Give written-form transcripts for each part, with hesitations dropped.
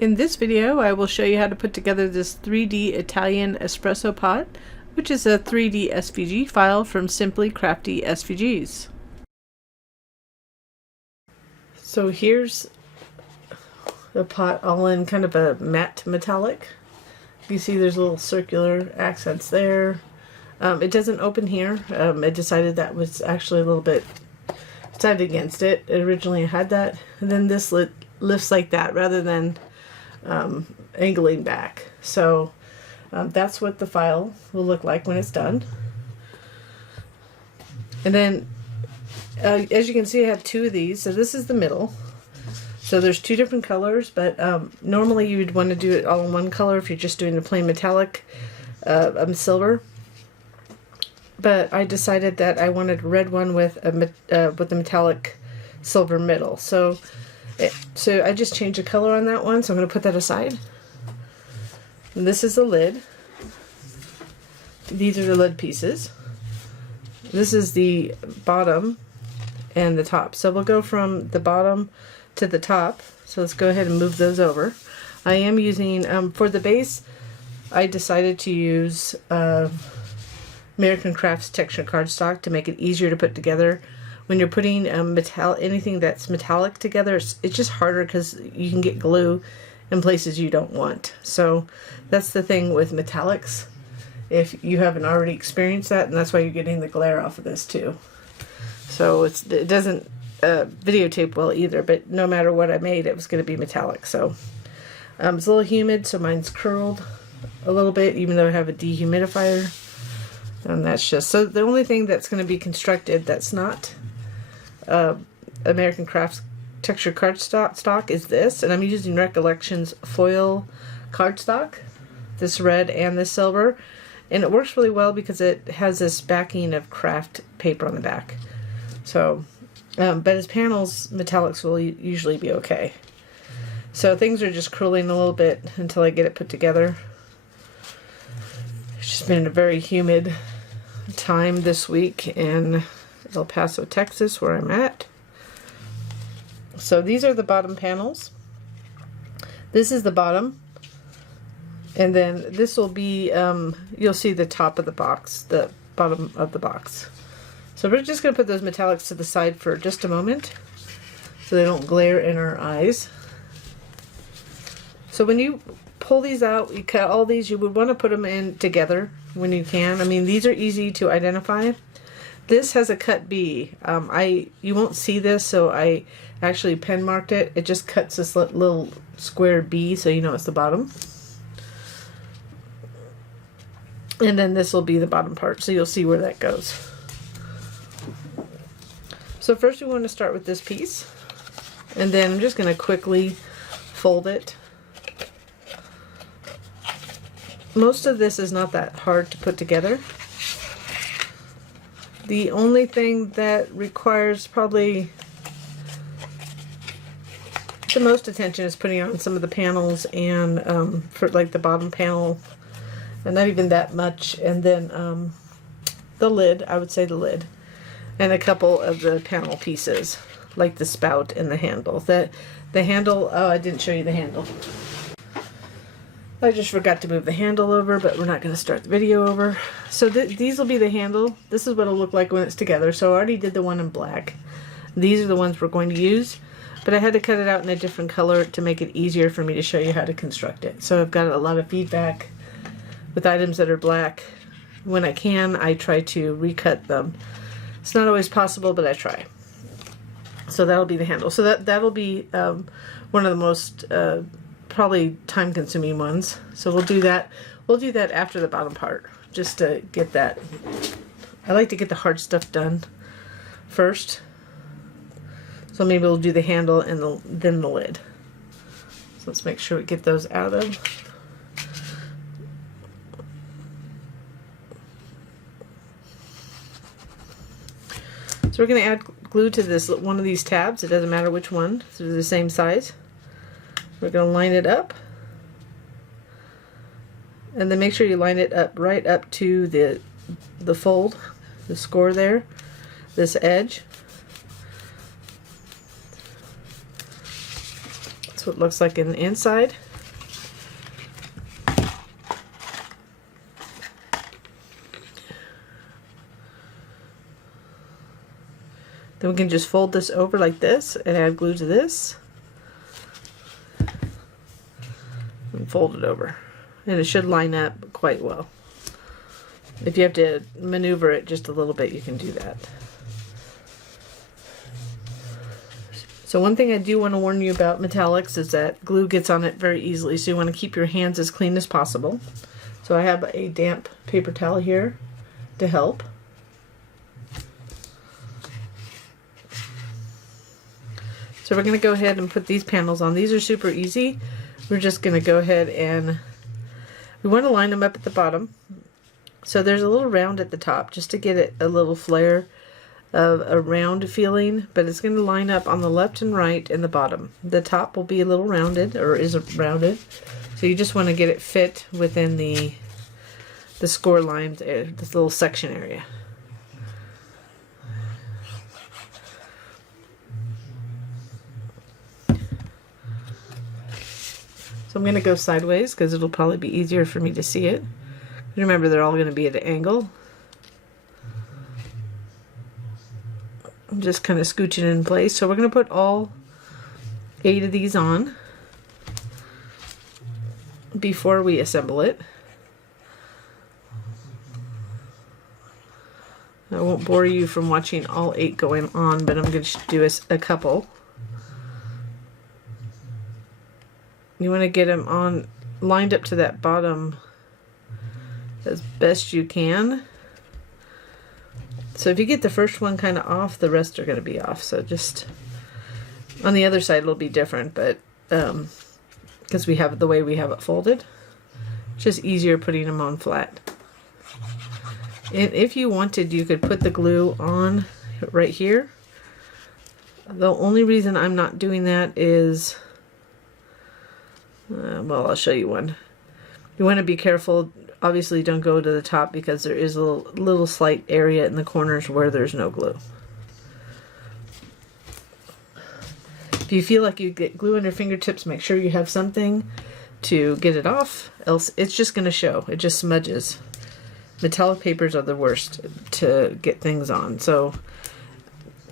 In this video, I will show you how to put together this 3D Italian espresso pot, which is a 3D SVG file from Simply Crafty SVGs. So here's the pot all in kind of a matte metallic. You see there's little circular accents there. It doesn't open here. I decided that was actually a little bit decided against it. Originally I had that, and then this lifts like that rather than angling back. So that's what the file will look like when it's done. And then as you can see, I have two of these. So this is the middle. So there's two different colors, but normally you would want to do it all in one color if you're just doing the plain metallic silver. But I decided that I wanted a red one with the metallic silver middle. So I just changed the color on that one, so I'm going to put that aside. And this is the lid. These are the lid pieces. This is the bottom and the top. So we'll go from the bottom to the top. So let's go ahead and move those over. I am using, for the base, I decided to use American Crafts texture cardstock to make it easier to put together. When you're putting anything that's metallic together, it's just harder because you can get glue in places you don't want. So that's the thing with metallics, if you haven't already experienced that, and that's why you're getting the glare off of this too. So it doesn't videotape well either, but no matter what I made, it was going to be metallic. So it's a little humid, so mine's curled a little bit, even though I have a dehumidifier. And that's just, so the only thing that's going to be constructed that's not American Crafts texture cardstock is this, and I'm using Recollections foil cardstock, this red and this silver, and it works really well because it has this backing of craft paper on the back. So, but as panels, metallics will usually be okay. So things are just curling a little bit until I get it put together. It's just been a very humid time this week in El Paso, Texas, where I'm at. So these are the bottom panels. This is the bottom, and then this will be you'll see the top of the box, the bottom of the box. So we're just going to put those metallics to the side for just a moment so they don't glare in our eyes. So when you pull these out, you cut all these, you would want to put them in together when you can. I mean, these are easy to identify. This has a cut B. You won't see this, so I actually pen marked it. It just cuts this little square B, so you know it's the bottom. And then this will be the bottom part, so you'll see where that goes. So first we want to start with this piece, and then I'm just going to quickly fold it. Most of this is not that hard to put together. The only thing that requires probably the most attention is putting on some of the panels, and for like the bottom panel, and not even that much, and then the lid, I would say the lid, and a couple of the panel pieces like the spout and the handle. The handle, oh, I didn't show you the handle. I just forgot to move the handle over, but we're not going to start the video over. So these will be the handle. This is what it'll look like when it's together. So I already did the one in black. These are the ones we're going to use, but I had to cut it out in a different color to make it easier for me to show you how to construct it. So I've got a lot of feedback with items that are black. When I can, I try to recut them. It's not always possible, but I try. So that'll be the handle. So that'll be one of the most probably time-consuming ones. So we'll do that. We'll do that after the bottom part, just to get that. I like to get the hard stuff done first. So maybe we'll do the handle and then the lid. So let's make sure we get those out of. So we're going to add glue to this one of these tabs. It doesn't matter which one. So they're the same size. We're going to line it up, and then make sure you line it up right up to the fold, the score there, this edge. That's what it looks like in the inside. Then we can just fold this over like this and add glue to this. And fold it over. And it should line up quite well. If you have to maneuver it just a little bit, you can do that. So one thing I do want to warn you about metallics is that glue gets on it very easily, so you want to keep your hands as clean as possible. So I have a damp paper towel here to help. So we're going to go ahead and put these panels on. These are super easy. We're just going to go ahead and we want to line them up at the bottom. So there's a little round at the top just to get it a little flare of a round feeling, but it's going to line up on the left and right and the bottom. The top will be a little rounded, or is rounded, so you just want to get it fit within the score lines, this little section area. So I'm going to go sideways because it'll probably be easier for me to see it. Remember, they're all going to be at an angle. I'm just kind of scooching in place. So we're going to put all 8 of these on before we assemble it. I won't bore you from watching all 8 going on, but I'm going to do a couple. You want to get them on lined up to that bottom as best you can. So if you get the first one kind of off, the rest are going to be off. So just on the other side it'll be different, but because we have the way we have it folded, it's just easier putting them on flat. And if you wanted, you could put the glue on right here. The only reason I'm not doing that is well, I'll show you one. You want to be careful. Obviously, don't go to the top because there is a little slight area in the corners where there's no glue. If you feel like you get glue on your fingertips, make sure you have something to get it off, else it's just going to show. It just smudges. Metallic papers are the worst to get things on, so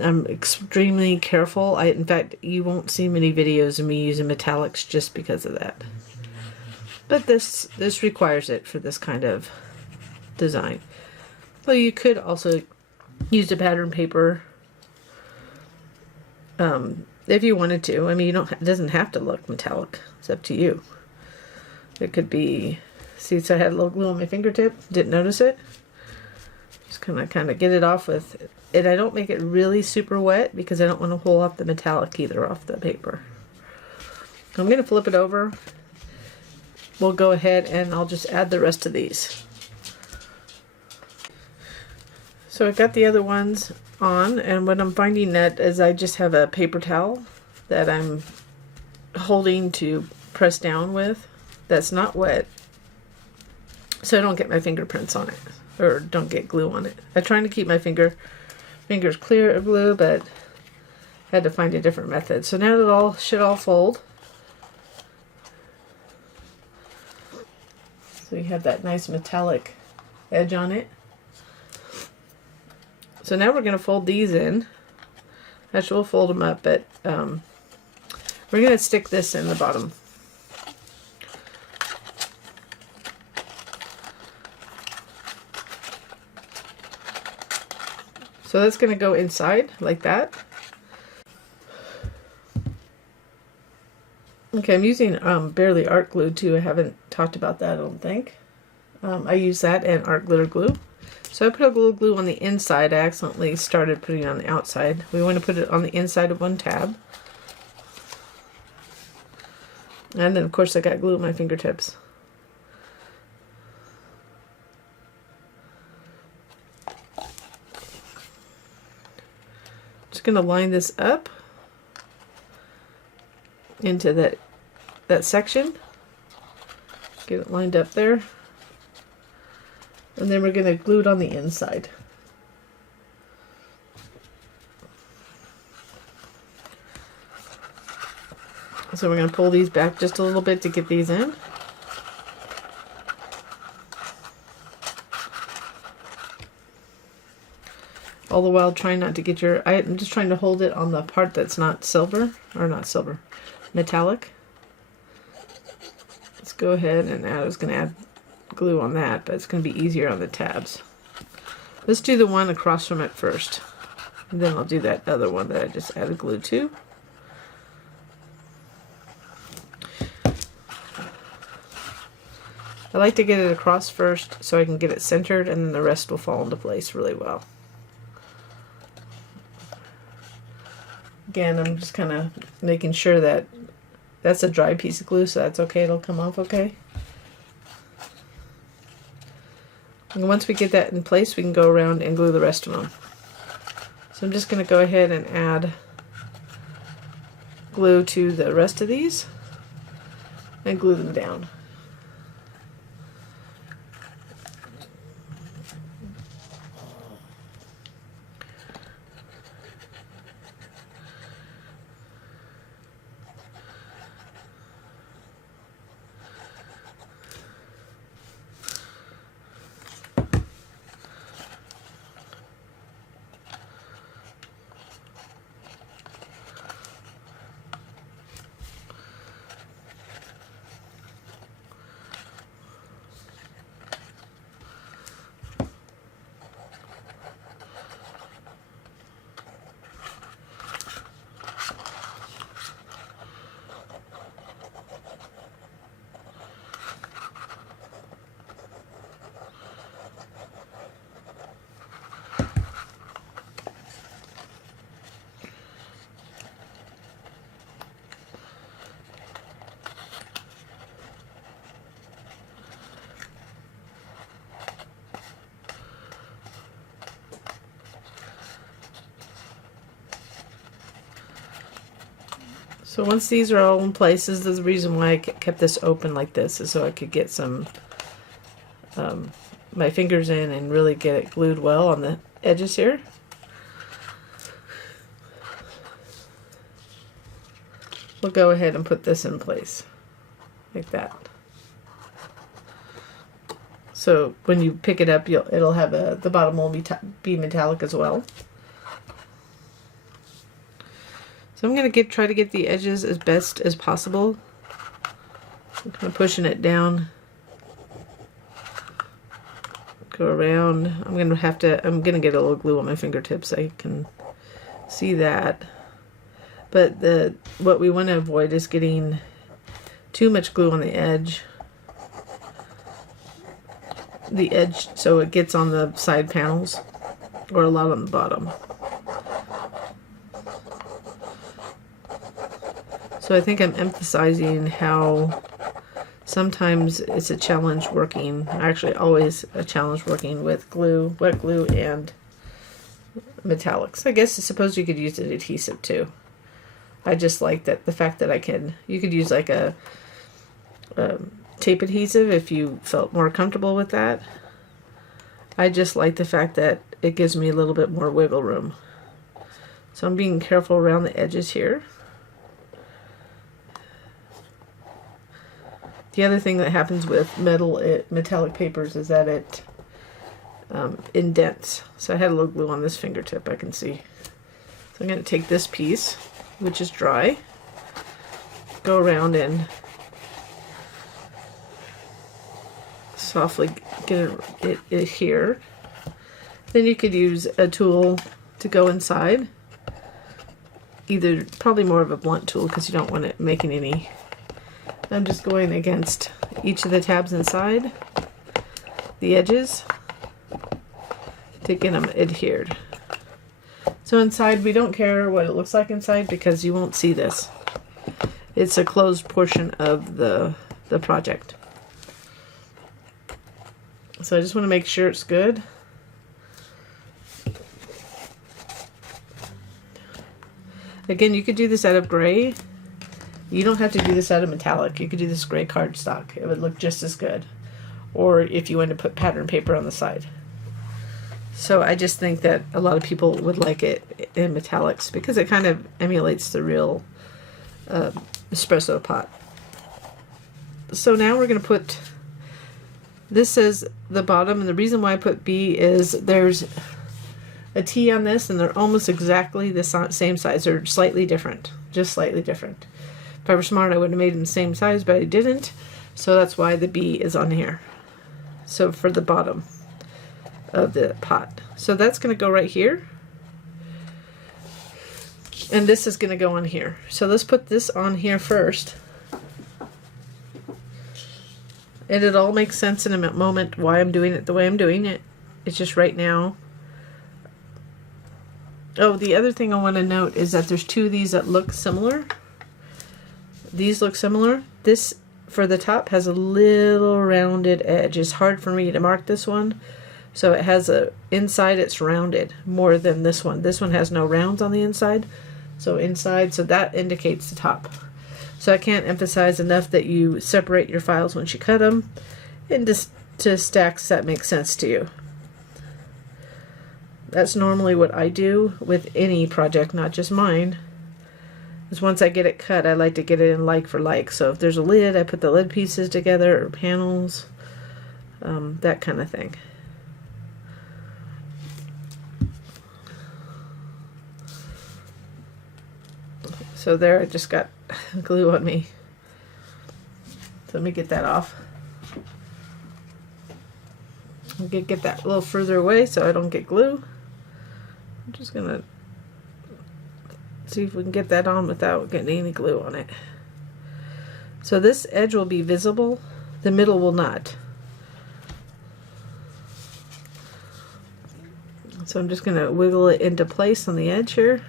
I'm extremely careful. In fact, you won't see many videos of me using metallics just because of that. But this requires it for this kind of design. Well, you could also use a pattern paper if you wanted to. I mean, it doesn't have to look metallic. It's up to you. It could be. See, so I had a little glue on my fingertip. Didn't notice it. Just kind of get it off with. And I don't make it really super wet because I don't want to pull off the metallic either off the paper. I'm going to flip it over. We'll go ahead and I'll just add the rest of these. So I got the other ones on, and what I'm finding that is I just have a paper towel that I'm holding to press down with that's not wet, so I don't get my fingerprints on it or don't get glue on it. I'm trying to keep my fingers clear of glue, but I had to find a different method. So now it should all fold. So you have that nice metallic edge on it. So now we're going to fold these in. Actually, we'll fold them up, but we're going to stick this in the bottom. So that's going to go inside like that. Okay, I'm using Barely Art Glue too. I haven't talked about that, I don't think. I use that and art glitter glue. So I put a little glue on the inside. I accidentally started putting it on the outside. We want to put it on the inside of one tab. And then of course I got glue at my fingertips. Just going to line this up into that section. Get it lined up there. And then we're going to glue it on the inside. So we're going to pull these back just a little bit to get these in. All the while trying not to get your, I'm just trying to hold it on the part that's not silver, or not silver, metallic. Let's go ahead and I was going to add glue on that, but it's going to be easier on the tabs. Let's do the one across from it first. And then I'll do that other one that I just added glue to. I like to get it across first so I can get it centered, and then the rest will fall into place really well. Again, I'm just kind of making sure that that's a dry piece of glue, so that's okay, it'll come off okay. And once we get that in place, we can go around and glue the rest of them. So I'm just going to go ahead and add glue to the rest of these and glue them down. So once these are all in place, this is the reason why I kept this open like this, is so I could get some my fingers in and really get it glued well on the edges here. We'll go ahead and put this in place like that. So when you pick it up, it'll have the bottom will be metallic as well. So I'm going to try to get the edges as best as possible. I'm kind of pushing it down. Go around. I'm going to get a little glue on my fingertips. I can see that. But what we want to avoid is getting too much glue on the edge. The edge so it gets on the side panels, or a lot on the bottom. So I think I'm emphasizing how sometimes it's a challenge working, actually always a challenge working with glue, wet glue, and metallics. I guess I suppose you could use an adhesive too. I just like that the fact that you could use like a tape adhesive if you felt more comfortable with that. I just like the fact that it gives me a little bit more wiggle room. So I'm being careful around the edges here. The other thing that happens with metallic papers is that it indents. So I had a little glue on this fingertip, I can see. So I'm going to take this piece, which is dry, go around and softly get it here. Then you could use a tool to go inside. Probably more of a blunt tool because you don't want it making any. I'm just going against each of the tabs inside, the edges, to get them adhered. So inside, we don't care what it looks like inside because you won't see this. It's a closed portion of the project. So I just want to make sure it's good. Again, you could do this out of gray. You don't have to do this out of metallic. You could do this gray cardstock. It would look just as good. Or if you want to put pattern paper on the side. So I just think that a lot of people would like it in metallics because it kind of emulates the real espresso pot. So now we're going to put, this says the bottom, and the reason why I put B is there's a T on this, and they're almost exactly the same size. They're slightly different, just slightly different. If I were smart, I would have made them the same size, but I didn't. So that's why the B is on here. So for the bottom of the pot. So that's going to go right here. And this is going to go on here. So let's put this on here first. And it all makes sense in a moment why I'm doing it the way I'm doing it. It's just right now. Oh, the other thing I want to note is that there's two of these that look similar. These look similar. This, for the top, has a little rounded edge. It's hard for me to mark this one. So it has a, inside it's rounded more than this one. This one has no rounds on the inside. So inside, so that indicates the top. So I can't emphasize enough that you separate your files once you cut them into stacks that make sense to you. That's normally what I do with any project, not just mine. Is once I get it cut, I like to get it in like for like. So if there's a lid, I put the lid pieces together, or panels, that kind of thing. So there, I just got glue on me. So let me get that off. Get that a little further away so I don't get glue. I'm just gonna see if we can get that on without getting any glue on it. So this edge will be visible, the middle will not. So I'm just gonna wiggle it into place on the edge here.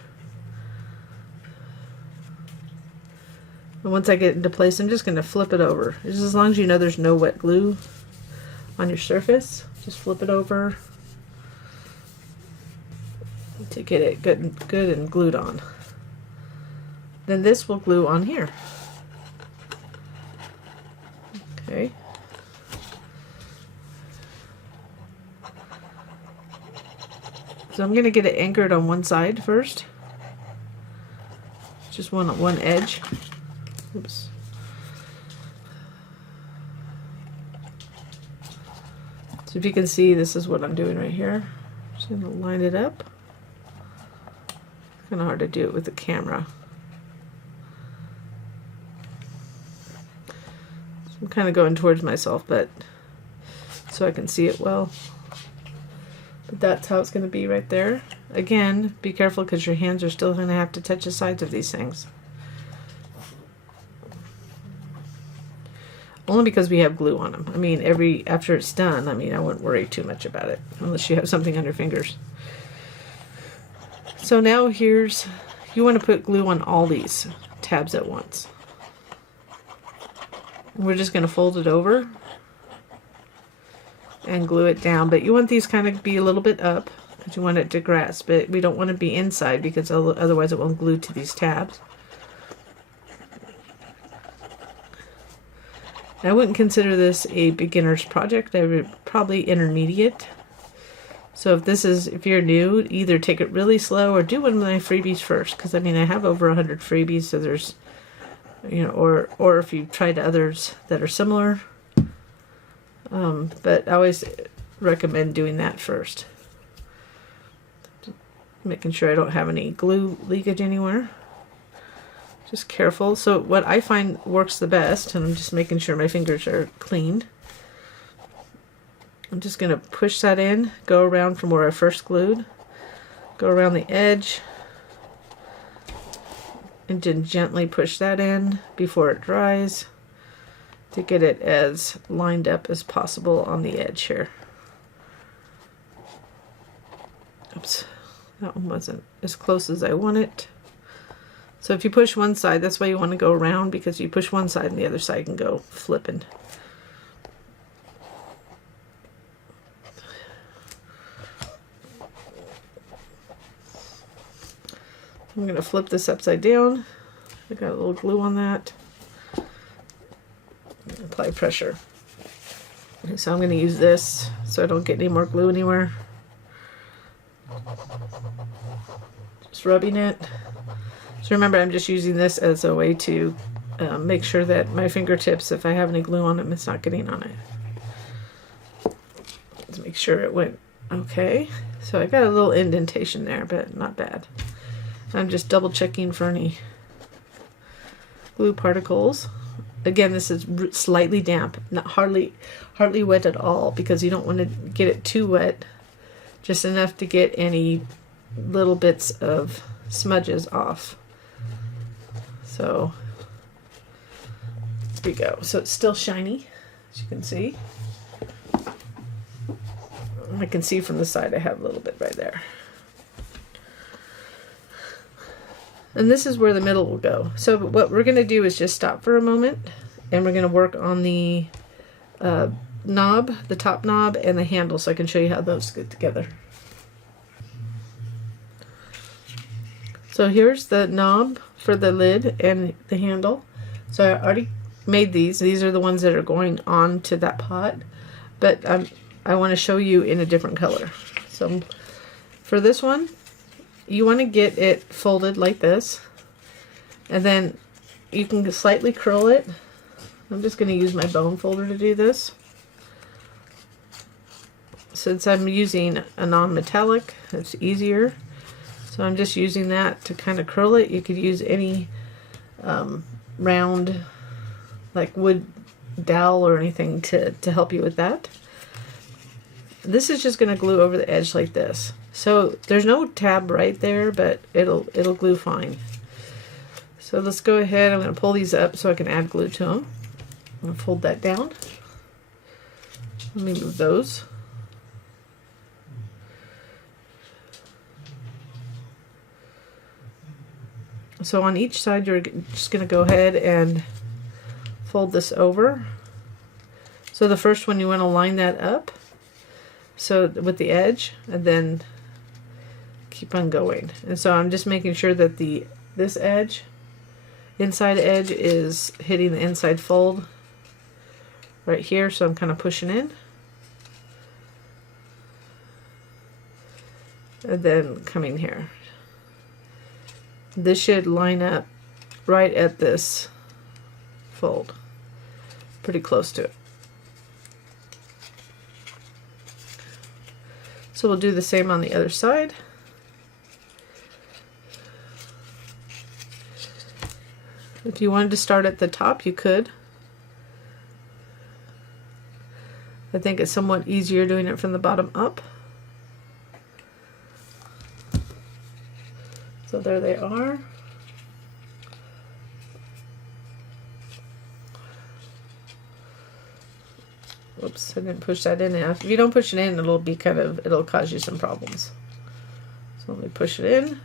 And once I get into place, I'm just going to flip it over. Just as long as you know there's no wet glue on your surface, just flip it over to get it good and glued on. Then this will glue on here. Okay. So I'm going to get it anchored on one side first. Just one edge. Oops. So if you can see, this is what I'm doing right here. Just going to line it up. It's kind of hard to do it with the camera. So I'm kind of going towards myself, but so I can see it well. But that's how it's going to be right there. Again, be careful because your hands are still going to have to touch the sides of these things. Only because we have glue on them. I mean, after it's done, I mean, I wouldn't worry too much about it unless you have something on your fingers. So now you want to put glue on all these tabs at once. We're just going to fold it over and glue it down, but you want these kind of be a little bit up because you want it to grasp it. We don't want to be inside because otherwise it won't glue to these tabs. I wouldn't consider this a beginner's project. I would probably intermediate. So if you're new, either take it really slow or do one of my freebies first. Because I mean, I have over 100 freebies, so there's, you know, or if you've tried others that are similar. But I always recommend doing that first. Making sure I don't have any glue leakage anywhere. Just careful. So what I find works the best, and I'm just making sure my fingers are clean. I'm just going to push that in, go around from where I first glued, go around the edge, and then gently push that in before it dries to get it as lined up as possible on the edge here. Oops, that one wasn't as close as I want it. So if you push one side, that's why you want to go around, because you push one side and the other side can go flipping. I'm going to flip this upside down. I got a little glue on that. Apply pressure. Okay, so I'm going to use this so I don't get any more glue anywhere. Just rubbing it. So remember, I'm just using this as a way to make sure that my fingertips, if I have any glue on them, it's not getting on it. Let's make sure it went Okay, so I got a little indentation there, but not bad. I'm just double checking for any glue particles. Again, this is slightly damp, not hardly wet at all, because you don't want to get it too wet, just enough to get any little bits of smudges off. So there we go. So it's still shiny, as you can see. I can see from the side I have a little bit right there. And this is where the middle will go. So what we're going to do is just stop for a moment, and we're going to work on the knob, the top knob, and the handle, so I can show you how those get together. So here's the knob for the lid and the handle. So I already made these. These are the ones that are going on to that pot, but I want to show you in a different color. So for this one, you want to get it folded like this, and then you can slightly curl it. I'm just going to use my bone folder to do this. Since I'm using a non-metallic, it's easier. So I'm just using that to kind of curl it. You could use any round, like wood dowel or anything to help you with that. This is just going to glue over the edge like this. So there's no tab right there, but it'll glue fine. So let's go ahead. I'm going to pull these up so I can add glue to them. I'm going to fold that down. Let me move those. So on each side, you're just going to go ahead and fold this over. So the first one, you want to line that up, so with the edge, and then keep on going. And so I'm just making sure that this edge, inside edge, is hitting the inside fold right here. So I'm kind of pushing in, and then coming here. This should line up right at this fold, pretty close to it. So we'll do the same on the other side. If you wanted to start at the top, you could. I think it's somewhat easier doing it from the bottom up. So there they are. Oops, I didn't push that in enough. If you don't push it in, it'll cause you some problems. So let me push it in.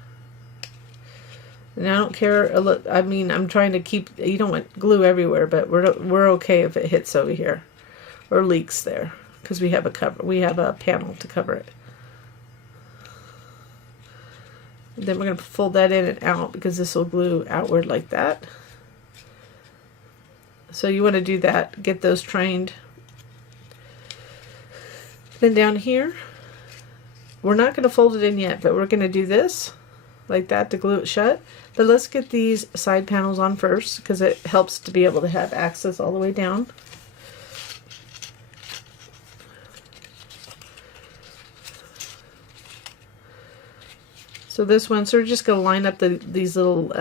And I don't care. I mean, I'm trying to keep. You don't want glue everywhere, but we're okay if it hits over here or leaks there, because we have a cover. We have a panel to cover it. Then we're going to fold that in and out, because this will glue outward like that. So you want to do that, get those trained. Then down here, we're not going to fold it in yet, but we're going to do this like that to glue it shut. But let's get these side panels on first, because it helps to be able to have access all the way down. So this one, so we're just going to line up these little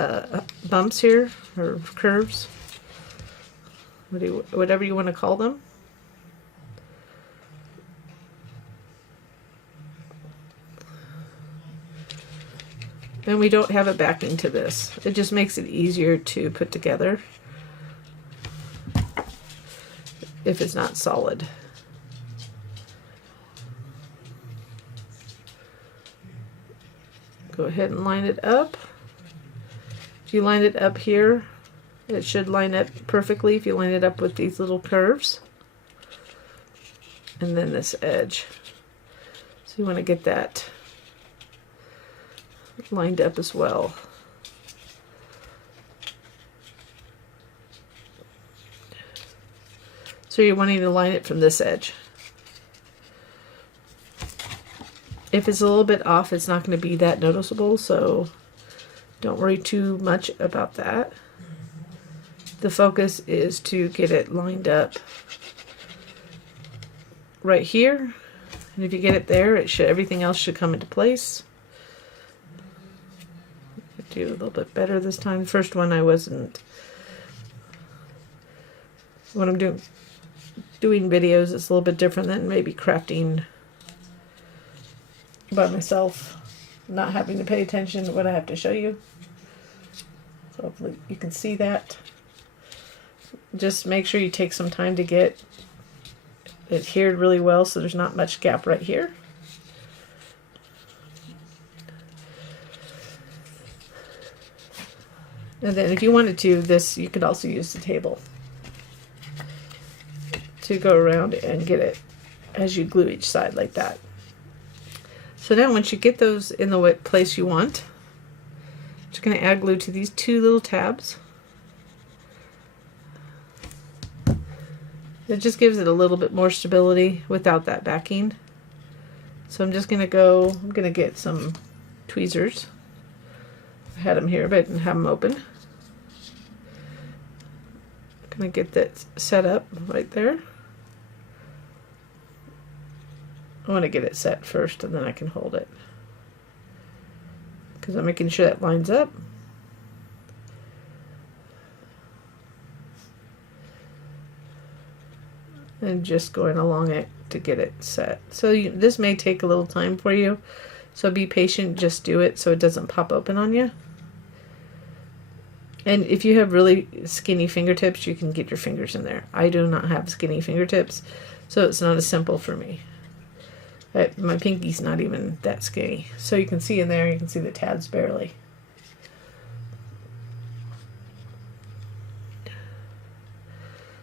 bumps here, or curves, whatever you want to call them. And we don't have a backing to this. It just makes it easier to put together if it's not solid. Go ahead and line it up. If you line it up here, it should line up perfectly if you line it up with these little curves. And then this edge. So you want to get that lined up as well. So you're wanting to line it from this edge. If it's a little bit off, it's not going to be that noticeable, so don't worry too much about that. The focus is to get it lined up right here, And if you get it there, everything else should come into place. Do a little bit better this time. The first one I wasn't. When I'm doing videos, it's a little bit different than maybe crafting by myself, not having to pay attention to what I have to show you. So hopefully you can see that. Just make sure you take some time to get it adhered really well so there's not much gap right here. And then if you wanted to, you could also use the table to go around and get it as you glue each side like that. So now once you get those in the place you want, just going to add glue to these two little tabs. It just gives it a little bit more stability without that backing. So I'm just going to get some tweezers. I had them here, but I didn't have them open. I'm going to get that set up right there. I want to get it set first and then I can hold it, because I'm making sure that lines up. And just going along it to get it set. So this may take a little time for you, so be patient, just do it so it doesn't pop open on you. And if you have really skinny fingertips, you can get your fingers in there. I do not have skinny fingertips, so it's not as simple for me. My pinky's not even that skinny. So you can see in there, you can see the tabs barely.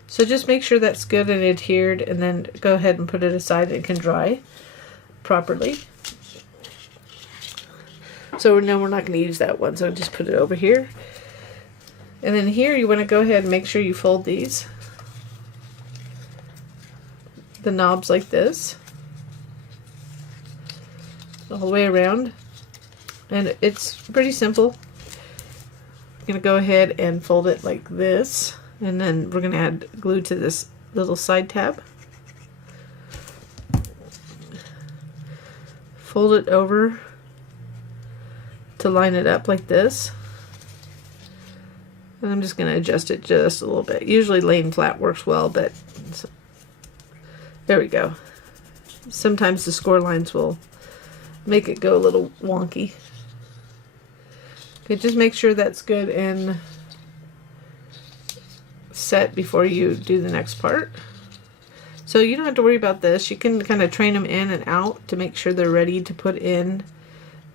So just make sure that's good and adhered, and then go ahead and put it aside. It can dry properly. So no, we're not going to use that one, so just put it over here. And then here you want to go ahead and make sure you fold the knobs like this, all the way around. And it's pretty simple. I'm going to go ahead and fold it like this, and then we're going to add glue to this little side tab. Fold it over to line it up like this. And I'm just going to adjust it just a little bit. Usually laying flat works well, but there we go. Sometimes the score lines will make it go a little wonky. Okay, just make sure that's good and set before you do the next part. So you don't have to worry about this. You can kind of train them in and out to make sure they're ready to put in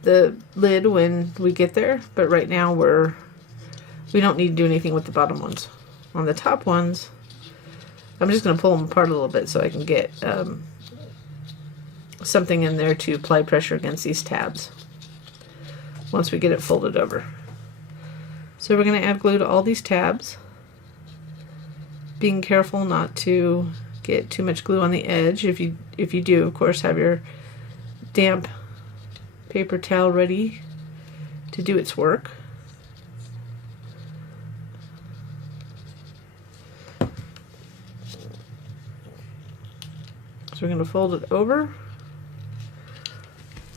the lid when we get there. But right now we don't need to do anything with the bottom ones. On the top ones, I'm just going to pull them apart a little bit so I can get something in there to apply pressure against these tabs once we get it folded over. So we're going to add glue to all these tabs, being careful not to get too much glue on the edge. If you do, of course, have your damp paper towel ready to do its work. So we're going to fold it over.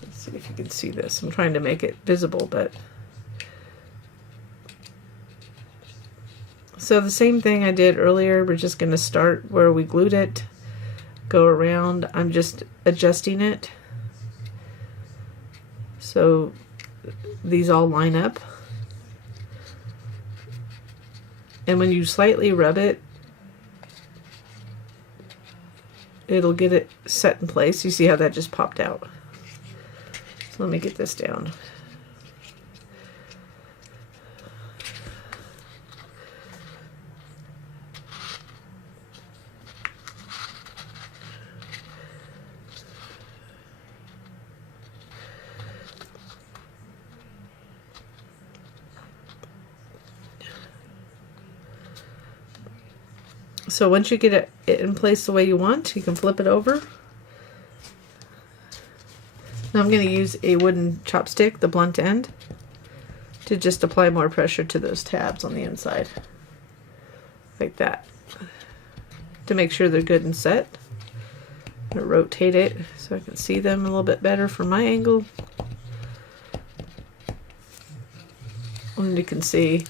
Let's see if you can see this. I'm trying to make it visible, but so the same thing I did earlier. We're just going to start where we glued it, go around. I'm just adjusting it so these all line up. And when you slightly rub it, it'll get it set in place. You see how that just popped out? So let me get this down. So once you get it in place the way you want, you can flip it over. Now I'm going to use a wooden chopstick, the blunt end, to just apply more pressure to those tabs on the inside. Like that. To make sure they're good and set. going to rotate it so I can see them a little bit better from my angle. And you can see,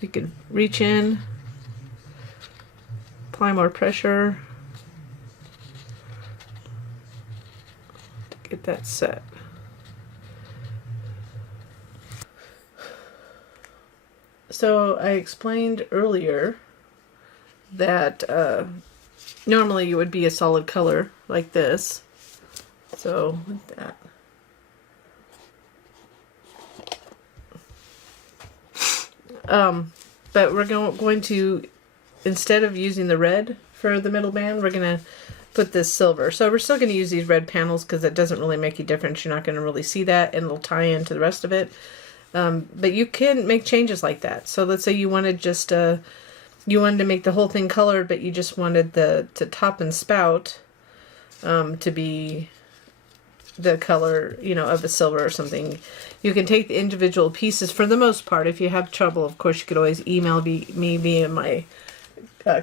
you can reach in, apply more pressure to get that set. So I explained earlier that normally it would be a solid color like this. So like that. But we're going to, instead of using the red for the middle band, we're going to put this silver. So we're still going to use these red panels because it doesn't really make a difference. You're not going to really see that, and it'll tie into the rest of it. But you can make changes like that. So let's say you wanted just you wanted to make the whole thing colored, but you just wanted the top and spout to be the color, you know, of a silver or something. You can take the individual pieces for the most part. If you have trouble, of course, you could always email me via my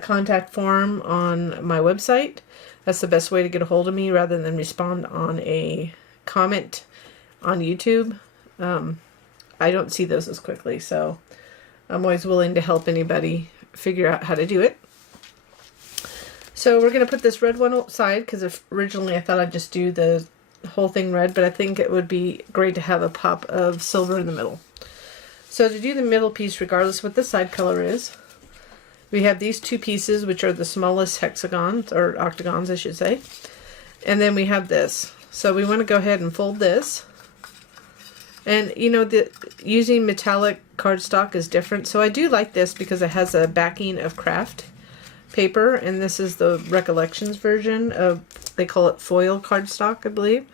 contact form on my website. That's the best way to get a hold of me rather than respond on a comment on YouTube. I don't see those as quickly, so I'm always willing to help anybody figure out how to do it. So we're going to put this red one aside because originally I thought I'd just do the whole thing red, but I think it would be great to have a pop of silver in the middle. So to do the middle piece, regardless what the side color is, we have these two pieces, which are the smallest hexagons, or octagons I should say, and then we have this. So we want to go ahead and fold this. And you know, using metallic cardstock is different. So I do like this because it has a backing of craft paper, and this is the Recollections version of, they call it foil cardstock, I believe.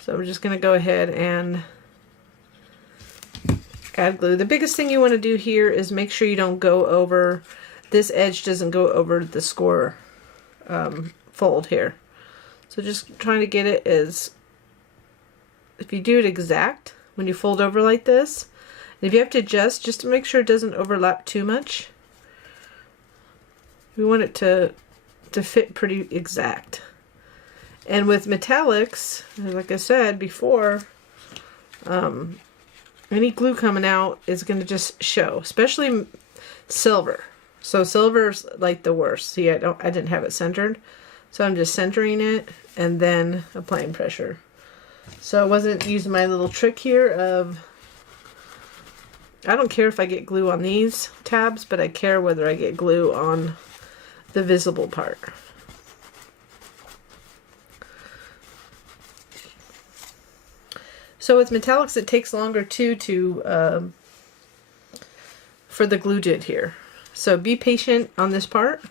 So we're just going to go ahead and add glue. The biggest thing you want to do here is make sure you don't go over, this edge doesn't go over the score fold here. So just trying to get it as, if you do it exact, when you fold over like this, if you have to adjust, just to make sure it doesn't overlap too much. We want it to fit pretty exact. And with metallics, like I said before, any glue coming out is going to just show, especially silver. So silver's like the worst. See, I didn't have it centered, so I'm just centering it and then applying pressure. So I wasn't using my little trick here of, I don't care if I get glue on these tabs, but I care whether I get glue on the visible part. So with metallics, it takes longer too for the glue to adhere. So be patient on this part.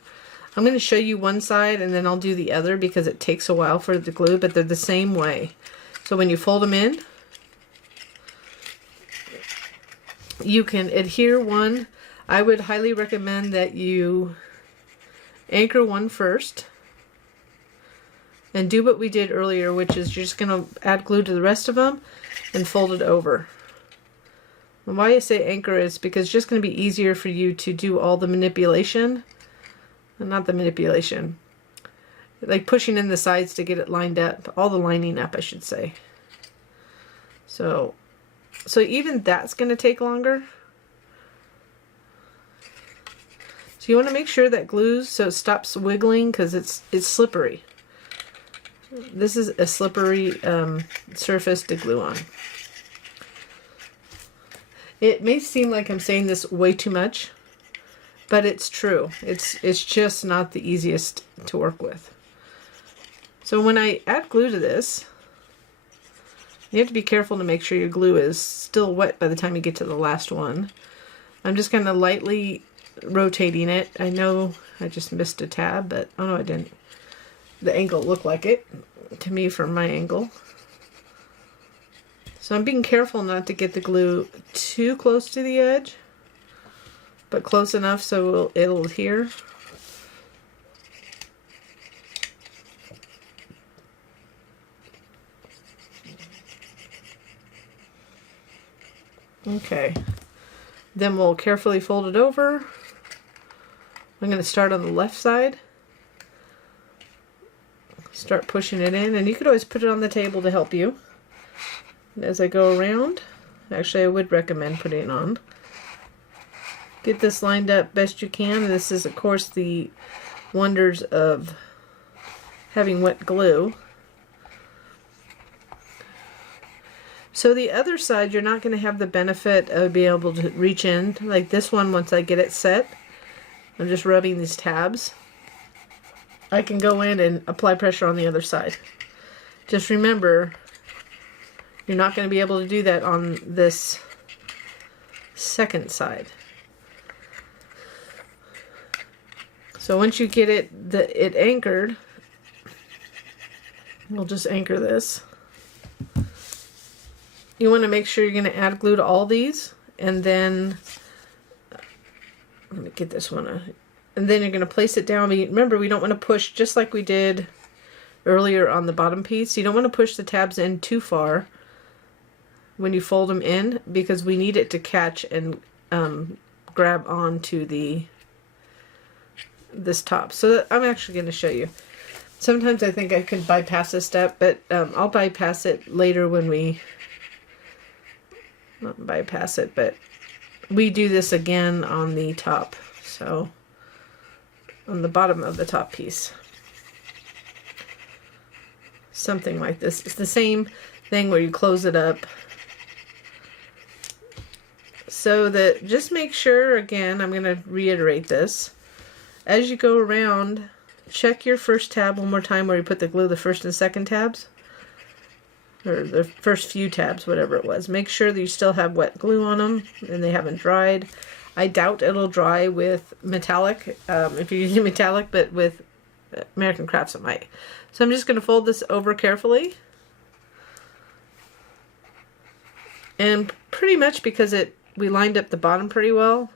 I'm going to show you one side and then I'll do the other because it takes a while for the glue, but they're the same way. So when you fold them in, you can adhere one. I would highly recommend that you anchor one first and do what we did earlier, which is you're just going to add glue to the rest of them and fold it over. And why I say anchor is because it's just going to be easier for you to do all the manipulation, not the manipulation, like pushing in the sides to get it lined up, all the lining up I should say. So even that's going to take longer. So you want to make sure that glues so it stops wiggling because it's slippery. This is a slippery surface to glue on. It may seem like I'm saying this way too much, but it's true. It's just not the easiest to work with. So when I add glue to this, you have to be careful to make sure your glue is still wet by the time you get to the last one. I'm just kind of lightly rotating it. I know I just missed a tab, but oh no I didn't. The angle looked like it to me from my angle. So I'm being careful not to get the glue too close to the edge, but close enough so it'll adhere. Okay, then we'll carefully fold it over I'm going to start on the left side. Start pushing it in, and you could always put it on the table to help you. And as I go around, actually I would recommend putting it on. Get this lined up best you can. This is of course the wonders of having wet glue. So the other side, you're not going to have the benefit of being able to reach in like this one. Once I get it set, I'm just rubbing these tabs. I can go in and apply pressure on the other side. Just remember, you're not going to be able to do that on this second side. So once you get it anchored, we'll just anchor this. You want to make sure you're going to add glue to all these, and then let me get this one. And then you're going to place it down. Remember, we don't want to push, just like we did earlier on the bottom piece. You don't want to push the tabs in too far when you fold them in, because we need it to catch and grab onto this top. So I'm actually going to show you. Sometimes I think I can bypass this step, but I'll bypass it later when we not bypass it, but we do this again on the top. So on the bottom of the top piece, something like this. It's the same thing where you close it up. So that, just make sure, again, I'm going to reiterate this, as you go around, check your first tab one more time where you put the glue, the first and second tabs, or the first few tabs, whatever it was. Make sure that you still have wet glue on them and they haven't dried. I doubt it'll dry with metallic, if you're using metallic, but with American Crafts it might. So I'm just going to fold this over carefully. And pretty much because we lined up the bottom pretty well,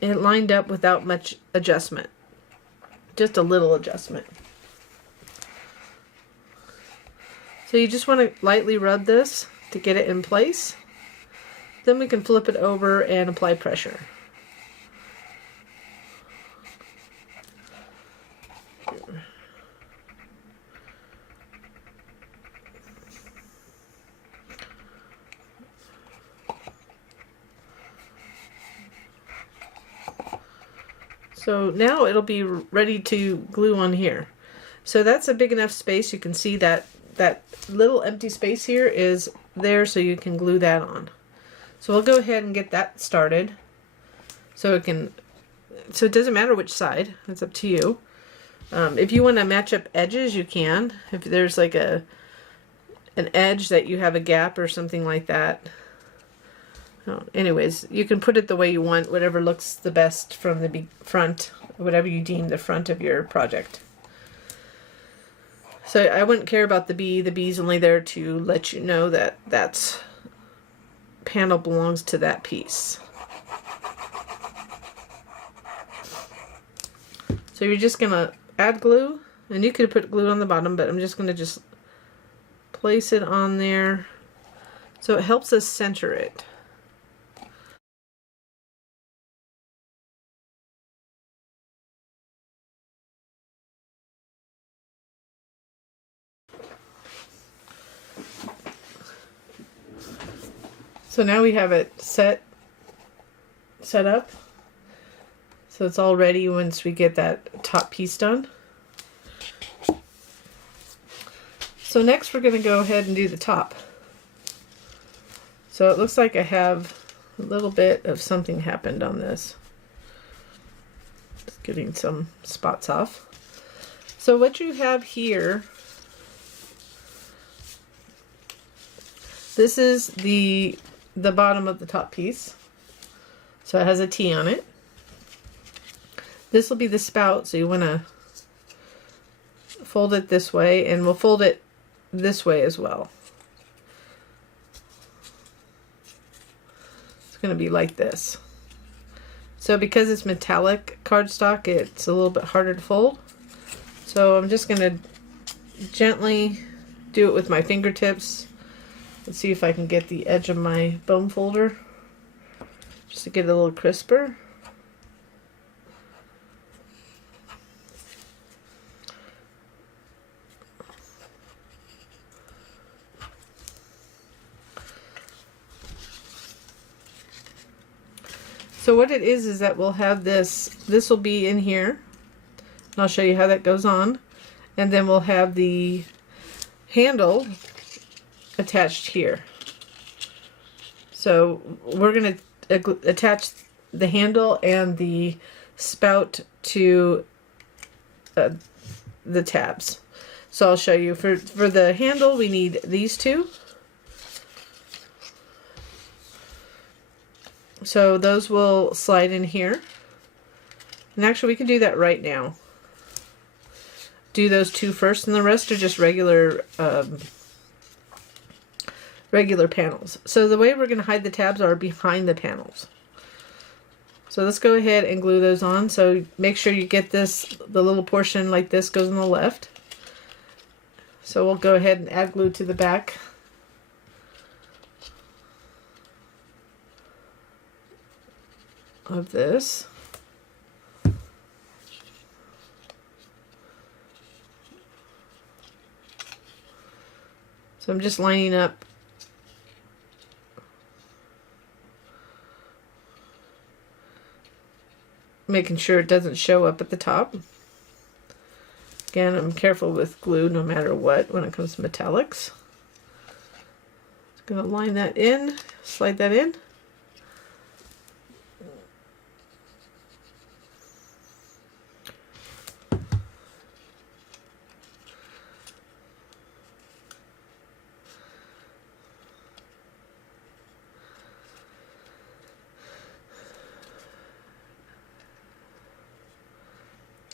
it lined up without much adjustment. Just a little adjustment. So you just want to lightly rub this to get it in place. Then we can flip it over and apply pressure. So now it'll be ready to glue on here. So that's a big enough space. You can see that little empty space here is there, so you can glue that on. So we'll go ahead and get that started. So it doesn't matter which side, it's up to you. If you want to match up edges, you can. If there's like an edge that you have a gap or something like that. Anyways, you can put it the way you want, whatever looks the best from the front, whatever you deem the front of your project. So I wouldn't care about the bee. The bee's only there to let you know that that's panel belongs to that piece. So you're just gonna add glue, and you could put glue on the bottom, but I'm just gonna place it on there so it helps us center it. So now we have it set up. So it's all ready once we get that top piece done. So next we're going to go ahead and do the top. So it looks like I have a little bit of something happened on this. Just getting some spots off. So what you have here, this is the bottom of the top piece. So it has a T on it. This will be the spout, so you want to fold it this way, and we'll fold it this way as well. It's going to be like this. So because it's metallic cardstock, it's a little bit harder to fold. So I'm just going to gently do it with my fingertips. Let's see if I can get the edge of my bone folder just to get it a little crisper. So what it is that we'll have this will be in here, and I'll show you how that goes on, and then we'll have the handle attached here. So we're going to attach the handle and the spout to the tabs. So I'll show you. For the handle, we need these two. So those will slide in here. And actually we can do that right now. Do those two first, and the rest are just regular regular panels. So the way we're going to hide the tabs are behind the panels. So let's go ahead and glue those on. So make sure you get this, the little portion like this goes on the left. So we'll go ahead and add glue to the back. Of this. So I'm just lining up making sure it doesn't show up at the top. Again, I'm careful with glue no matter what when it comes to metallics. Just going to line that in, slide that in.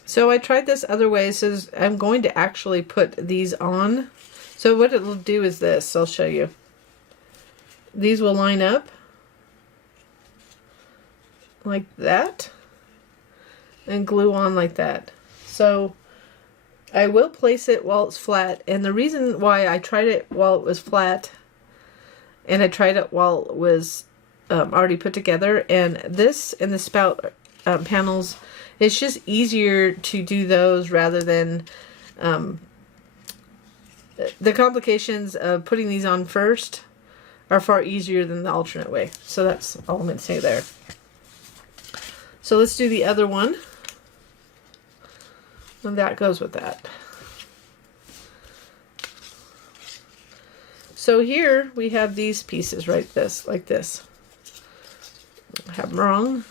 So I tried this other way, so I'm going to actually put these on. So what it will do is this, I'll show you. These will line up like that and glue on like that. So I will place it while it's flat, and the reason why I tried it while it was flat and I tried it while it was already put together, and this and the spout panels, it's just easier to do those rather than the complications of putting these on first are far easier than the alternate way. So that's all I'm going to say there. So let's do the other one. And that goes with that. So here we have these pieces, right? Like this. I have them wrong.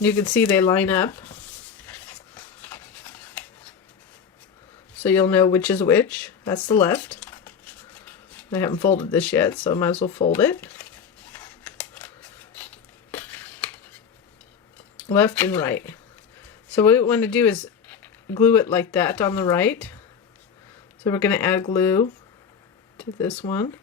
You can see they line up. So you'll know which is which. That's the left. I haven't folded this yet, so I might as well fold it. Left and right. So what we want to do is glue it like that on the right. So we're going to add glue to this one.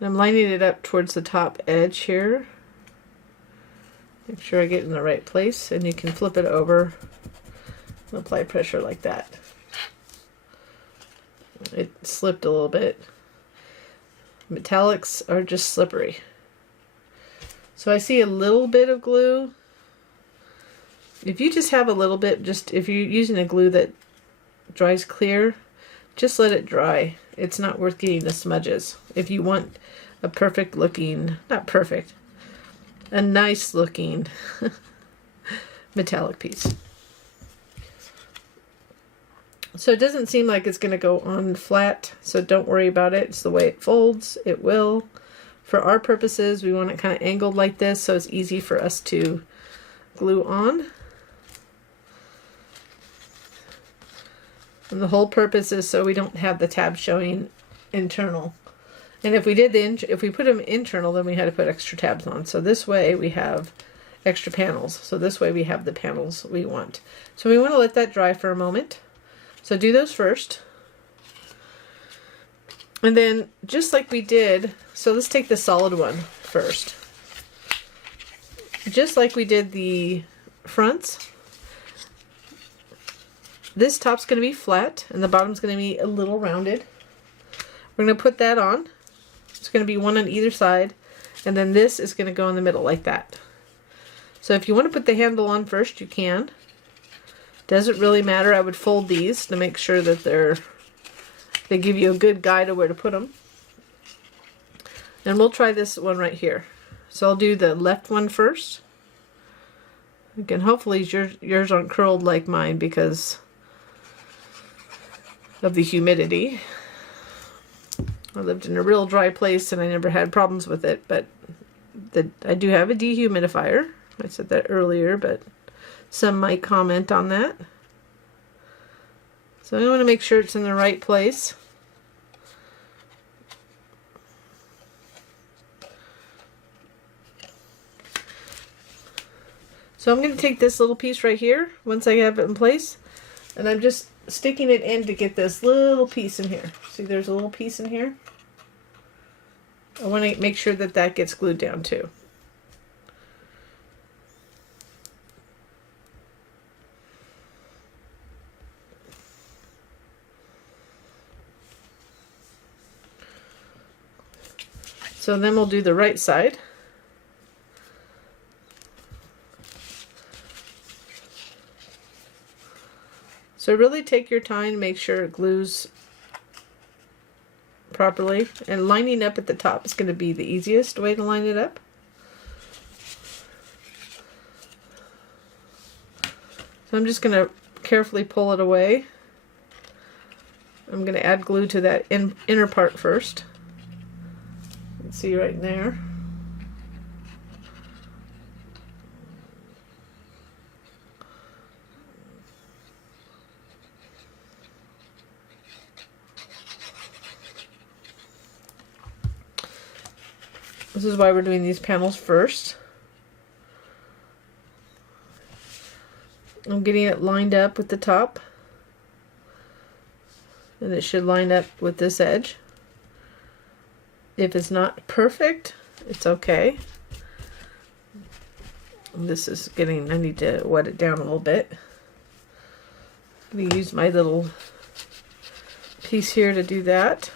And I'm lining it up towards the top edge here. Make sure I get in the right place, and you can flip it over and apply pressure like that. It slipped a little bit. Metallics are just slippery. So I see a little bit of glue. If you just have a little bit, just if you're using a glue that dries clear, just let it dry. It's not worth getting the smudges. If you want a perfect looking, not perfect, a nice looking metallic piece. So it doesn't seem like it's going to go on flat, so don't worry about it. It's the way it folds. It will. For our purposes, we want it kind of angled like this so it's easy for us to glue on. And the whole purpose is so we don't have the tab showing internal. And if we did if we put them internal, then we had to put extra tabs on. So this way we have extra panels. So this way we have the panels we want. So we want to let that dry for a moment. So do those first. And then just like we did, so let's take the solid one first. Just like we did the fronts, this top's going to be flat and the bottom's going to be a little rounded. We're going to put that on. It's going to be one on either side, and then this is going to go in the middle like that. So if you want to put the handle on first, you can. Doesn't really matter. I would fold these to make sure that they give you a good guide of where to put them. And we'll try this one right here. So I'll do the left one first. Again, hopefully yours aren't curled like mine because of the humidity. I lived in a real dry place and I never had problems with it, but I do have a dehumidifier. I said that earlier, but some might comment on that. So I want to make sure it's in the right place. So I'm going to take this little piece right here, once I have it in place, and I'm just sticking it in to get this little piece in here. See, there's a little piece in here. I want to make sure that that gets glued down too. So then we'll do the right side. So really take your time to make sure it glues properly. And lining up at the top is going to be the easiest way to line it up. So I'm just going to carefully pull it away. I'm going to add glue to that inner part first. See right in there. This is why we're doing these panels first. I'm getting it lined up with the top, and it should line up with this edge. If it's not perfect, it's okay. This is getting, I need to wet it down a little bit. I'm going to use my little piece here to do that.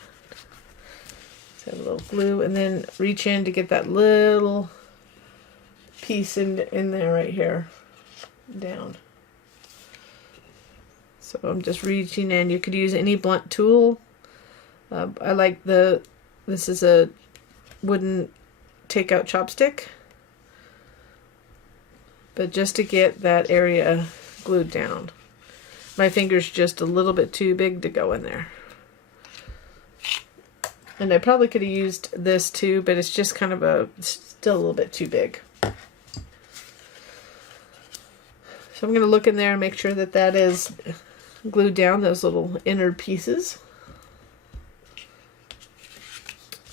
Let's have a little glue and then reach in to get that little piece in there right here, down. So I'm just reaching in. You could use any blunt tool. I like this is a wooden takeout chopstick, but just to get that area glued down. My finger's just a little bit too big to go in there. And I probably could have used this too, but it's just kind of still a little bit too big. So I'm going to look in there and make sure that that is glued down, those little inner pieces.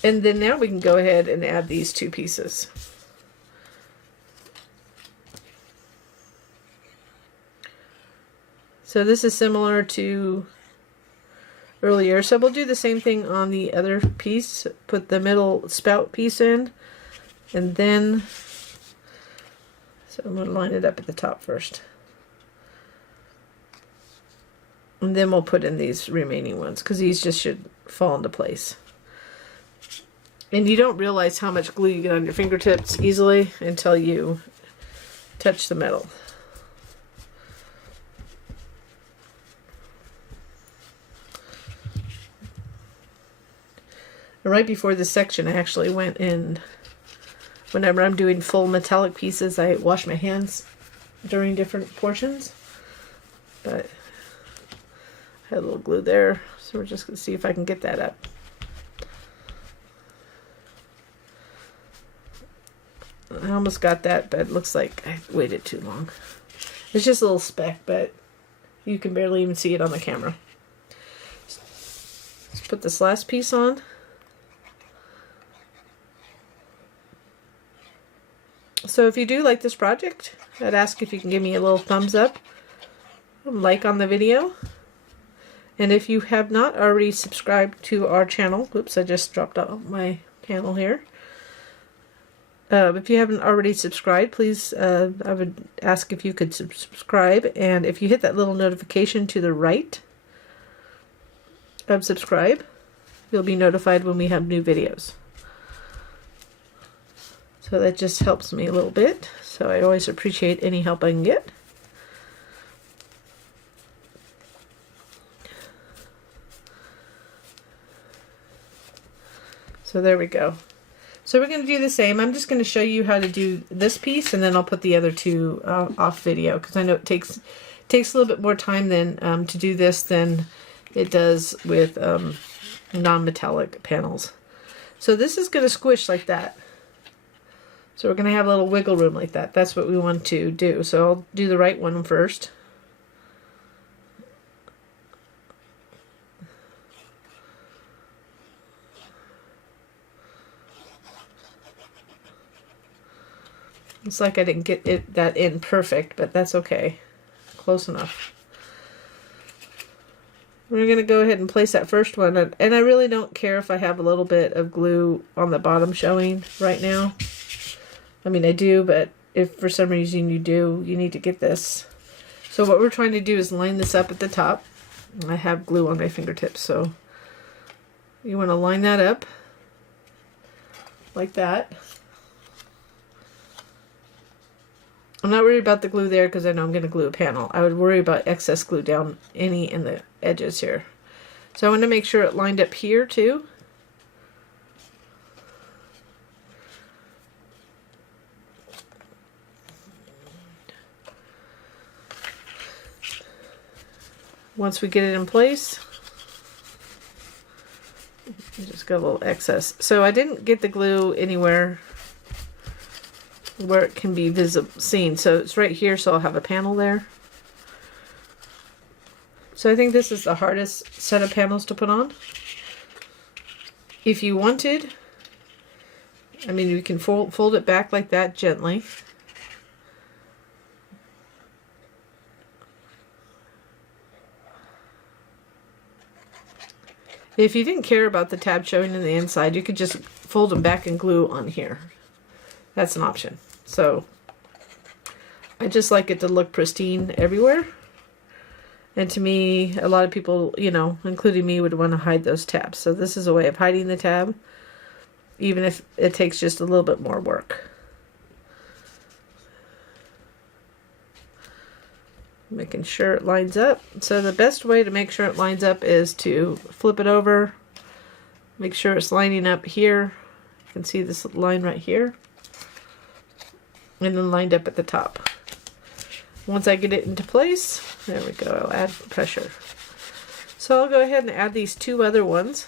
And then now we can go ahead and add these two pieces. So this is similar to earlier. So we'll do the same thing on the other piece. Put the middle spout piece in. And then, so I'm going to line it up at the top first. And then we'll put in these remaining ones, because these just should fall into place. And you don't realize how much glue you get on your fingertips easily until you touch the metal. And right before this section, I actually went in, whenever I'm doing full metallic pieces, I wash my hands during different portions. But I had a little glue there, so we're just going to see if I can get that up. I almost got that, but it looks like I waited too long. It's just a little speck, but you can barely even see it on the camera. Let's put this last piece on. So if you do like this project, I'd ask if you can give me a little thumbs up, like on the video. And if you have not already subscribed to our channel, oops, I just dropped out my panel here. If you haven't already subscribed, please, I would ask if you could subscribe. And if you hit that little notification to the right of subscribe, you'll be notified when we have new videos. So that just helps me a little bit. So So I always appreciate any help I can get. So there we go. So we're going to do the same. I'm just going to show you how to do this piece, and then I'll put the other two off video, because I know it takes a little bit more time than to do this than it does with non-metallic panels. So this is going to squish like that. So we're going to have a little wiggle room like that. That's what we want to do. So I'll do the right one first. It's like I didn't get that in perfect, but that's okay. Close enough. We're going to go ahead and place that first one. And I really don't care if I have a little bit of glue on the bottom showing right now. I mean, I do, but if for some reason you do, you need to get this. So what we're trying to do is line this up at the top. I have glue on my fingertips, so you want to line that up like that. I'm not worried about the glue there because I know I'm going to glue a panel. I would worry about excess glue down any in the edges here. So I want to make sure it lined up here too. Once we get it in place, just got a little excess. So I didn't get the glue anywhere where it can be seen. So it's right here, so I'll have a panel there. So I think this is the hardest set of panels to put on. If you wanted, I mean, you can fold it back like that gently. If you didn't care about the tab showing in the inside, you could just fold them back and glue on here. That's an option. So I just like it to look pristine everywhere. And to me, a lot of people, you know, including me, would want to hide those tabs. So this is a way of hiding the tab, even if it takes just a little bit more work. Making sure it lines up. So the best way to make sure it lines up is to flip it over, make sure it's lining up here. You can see this line right here, and then lined up at the top. Once I get it into place, there we go, I'll add pressure. So I'll go ahead and add these two other ones.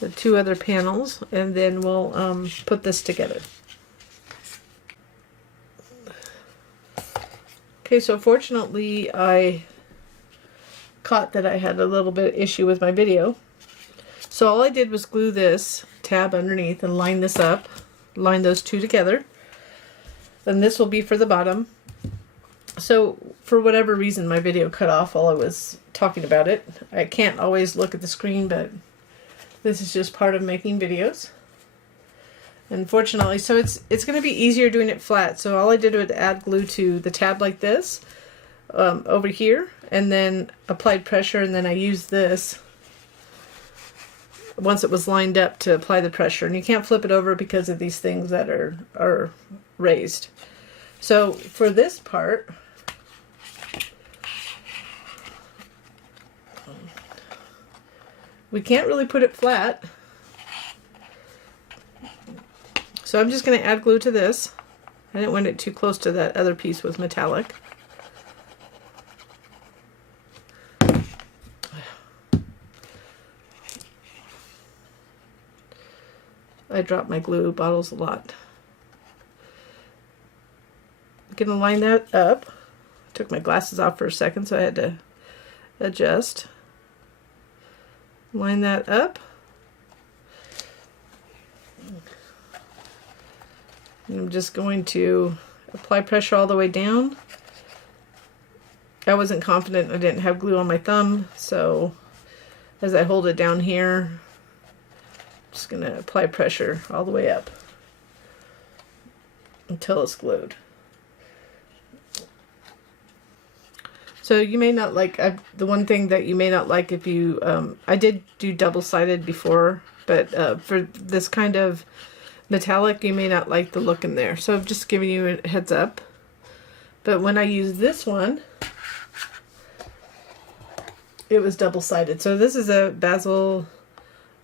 The two other panels, and then we'll put this together. Okay, so fortunately I caught that I had a little bit of issue with my video. So all I did was glue this tab underneath and line this up, line those two together. Then this will be for the bottom. So for whatever reason my video cut off while I was talking about it. I can't always look at the screen, but this is just part of making videos. Unfortunately, so it's going to be easier doing it flat. So all I did was add glue to the tab like this over here, and then applied pressure, and then I used this once it was lined up to apply the pressure. And you can't flip it over because of these things that are raised. So for this part, we can't really put it flat. So I'm just going to add glue to this. I didn't want it too close to that other piece with metallic. I drop my glue bottles a lot. I'm going to line that up. Took my glasses off for a second, so I had to adjust. Line that up. And I'm just going to apply pressure all the way down. I wasn't confident I didn't have glue on my thumb, so as I hold it down here, I'm just going to apply pressure all the way up until it's glued. So you may not like, the one thing that you may not like if you, I did do double-sided before But for this kind of metallic, you may not like the look in there. So I'm just giving you a heads up. But when I use this one, it was double-sided. So this is a Basil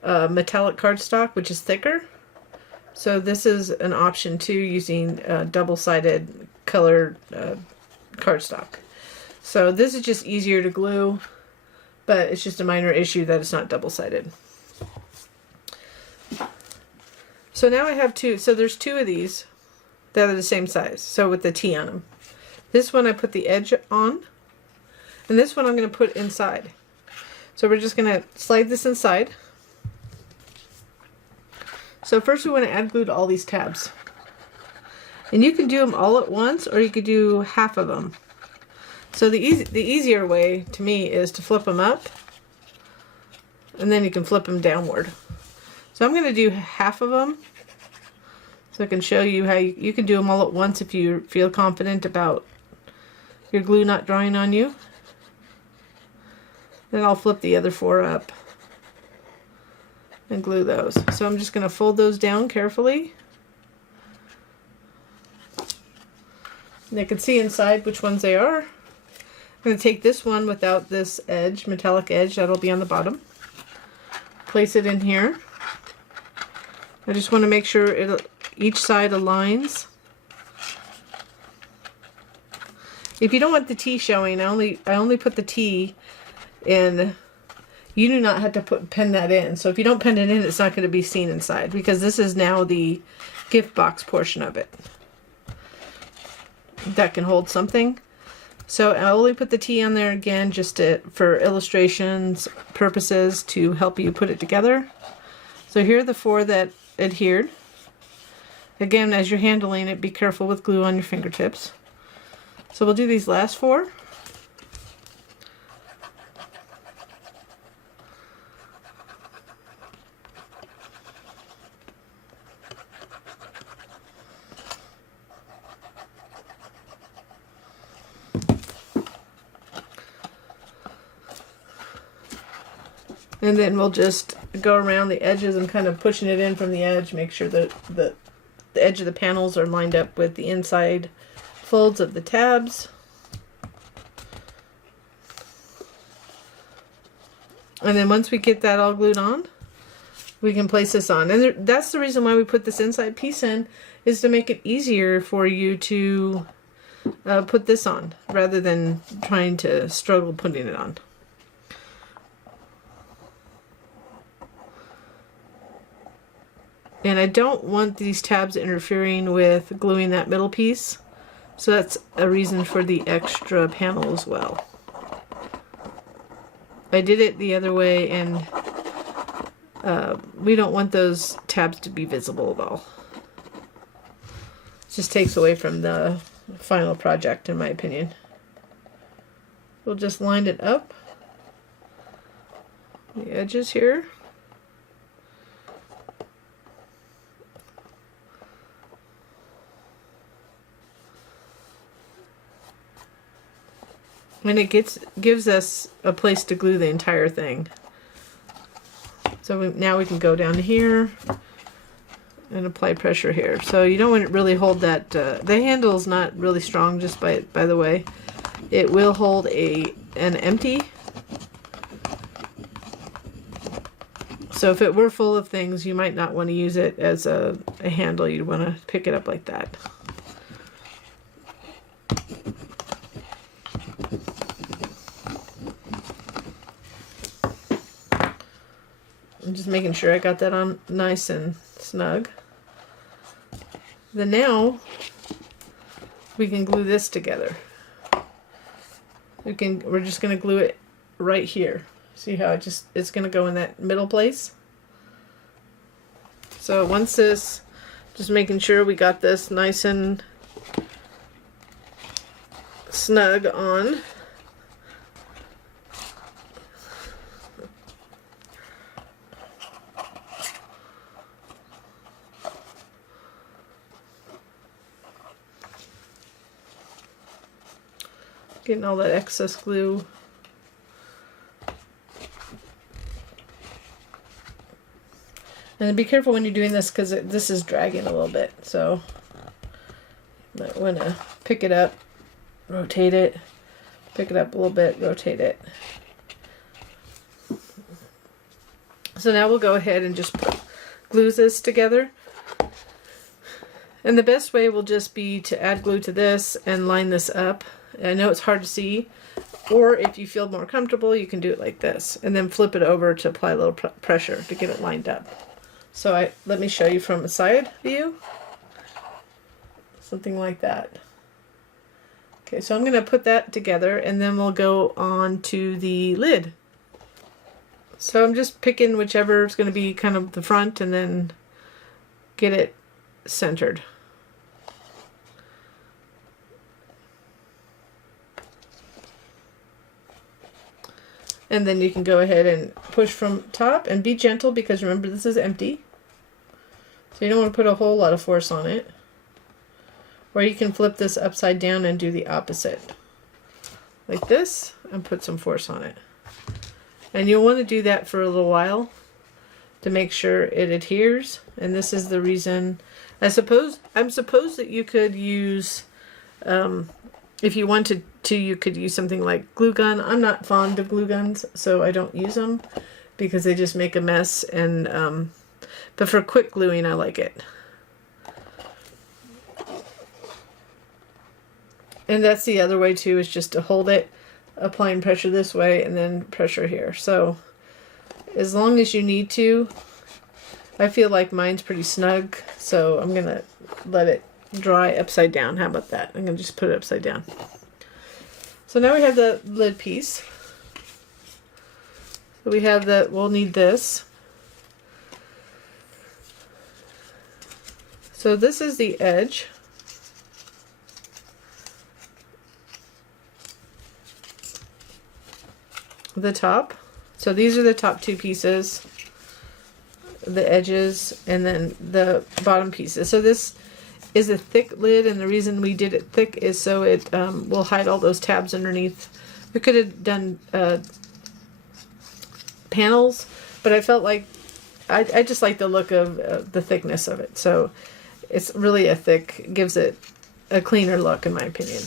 metallic cardstock, which is thicker. So this is an option too, using double-sided colored cardstock. So this is just easier to glue, but it's just a minor issue that it's not double-sided. So now I have two. So there's two of these that are the same size. So with the T on them. This one I put the edge on, and this one I'm going to put inside. So we're just going to slide this inside. So first we want to add glue to all these tabs. And you can do them all at once, or you could do half of them. So the easier way to me is to flip them up, and then you can flip them downward. So I'm going to do half of them, so I can show you how you can do them all at once if you feel confident about your glue not drying on you. Then I'll flip the other 4 up and glue those. So I'm just going to fold those down carefully. And I can see inside which ones they are. I'm going to take this one without this edge, metallic edge, that'll be on the bottom. Place it in here. I just want to make sure each side aligns. If you don't want the T showing, I only put the T in. You do not have to pen that in. So if you don't pen it in, it's not going to be seen inside, because this is now the gift box portion of it that can hold something. So I only put the T on there again just for illustrations purposes, to help you put it together. So here are the 4 that adhered. Again, as you're handling it, be careful with glue on your fingertips. So we'll do these last 4. And then we'll just go around the edges and kind of pushing it in from the edge, make sure that the edge of the panels are lined up with the inside folds of the tabs. And then once we get that all glued on, we can place this on. And that's the reason why we put this inside piece in, is to make it easier for you to put this on, rather than trying to struggle putting it on. And I don't want these tabs interfering with gluing that middle piece, so that's a reason for the extra panel as well. I did it the other way, and we don't want those tabs to be visible at all. It just takes away from the final project, in my opinion. We'll just line it up, the edges here. And it gives us a place to glue the entire thing. So now we can go down here and apply pressure here. So you don't want to really hold that. The handle's not really strong, just by the way. It will hold an empty. So if it were full of things, you might not want to use it as a handle. You'd want to pick it up like that. I'm just making sure I got that on nice and snug. Then now we can glue this together. We're just going to glue it right here. See how it's going to go in that middle place? So once this, just making sure we got this nice and snug on. Getting all that excess glue. And be careful when you're doing this because this is dragging a little bit. So you might want to pick it up, rotate it, pick it up a little bit, rotate it. So now we'll go ahead and just glue this together. And the best way will just be to add glue to this and line this up. I know it's hard to see, or if you feel more comfortable, you can do it like this and then flip it over to apply a little pressure to get it lined up. So let me show you from a side view. Something like that. Okay, so I'm going to put that together and then we'll go on to the lid. So I'm just picking whichever is going to be kind of the front and then get it centered. And then you can go ahead and push from top and be gentle because remember this is empty. So you don't want to put a whole lot of force on it. Or you can flip this upside down and do the opposite. Like this and put some force on it. And you'll want to do that for a little while to make sure it adheres. And this is the reason, I'm supposed that you could use, if you wanted to, you could use something like glue gun. I'm not fond of glue guns, so I don't use them because they just make a mess. And but for quick gluing, I like it. And that's the other way too, is just to hold it, applying pressure this way and then pressure here. So as long as you need to, I feel like mine's pretty snug, so I'm gonna let it dry upside down. How about that? I'm gonna just put it upside down. So now we have the lid piece. So we have we'll need this. So this is the edge. The top. So these are the top two pieces, the edges, and then the bottom pieces. So this is a thick lid, and the reason we did it thick is so it will hide all those tabs underneath. We could have done panels, but I felt like I just like the look of the thickness of it. So it's really a thick, gives it a cleaner look in my opinion.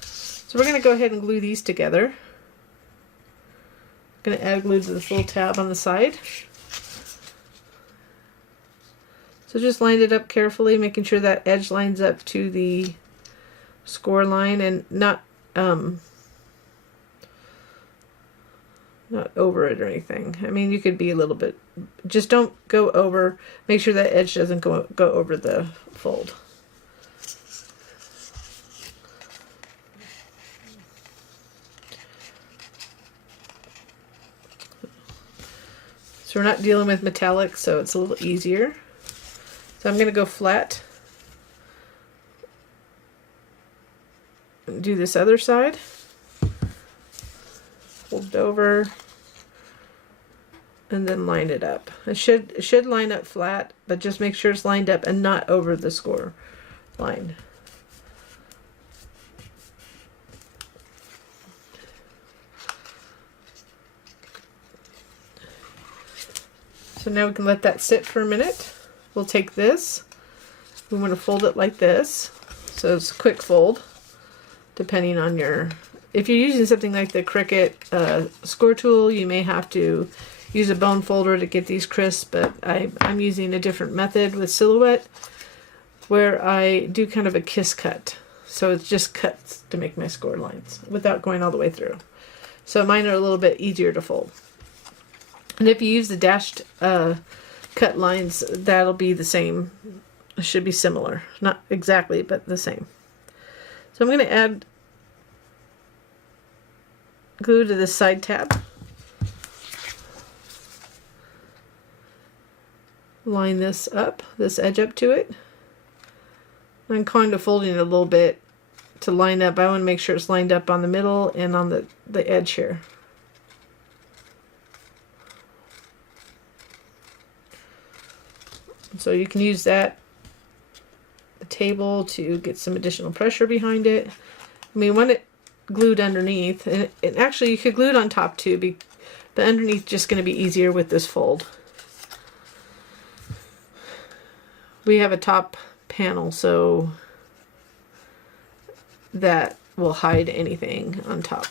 So we're going to go ahead and glue these together. Going to add glue to the full tab on the side. So just line it up carefully, making sure that edge lines up to the score line and not over it or anything. I mean, you could be a little bit, just don't go over, make sure that edge doesn't go over the fold. So we're not dealing with metallic, so it's a little easier. So I'm going to go flat. Do this other side. Fold it over. And then line it up. It should line up flat, but just make sure it's lined up and not over the score line. So now we can let that sit for a minute. We'll take this, we want to fold it like this, so it's a quick fold, depending on your, if you're using something like the Cricut score tool, you may have to use a bone folder to get these crisp, but I'm using a different method with Silhouette, where I do kind of a kiss cut, so it's just cuts to make my score lines, without going all the way through. So mine are a little bit easier to fold. And if you use the dashed cut lines, that'll be the same. It should be similar. Not exactly, but the same. So I'm going to add glue to this side tab. Line this up, this edge up to it. I'm kind of folding it a little bit to line up. I want to make sure it's lined up on the middle and on the edge here. So you can use the table to get some additional pressure behind it. I mean, want it glued underneath, and actually you could glue it on top too, but underneath just going to be easier with this fold. we have a top panel, so that will hide anything on top.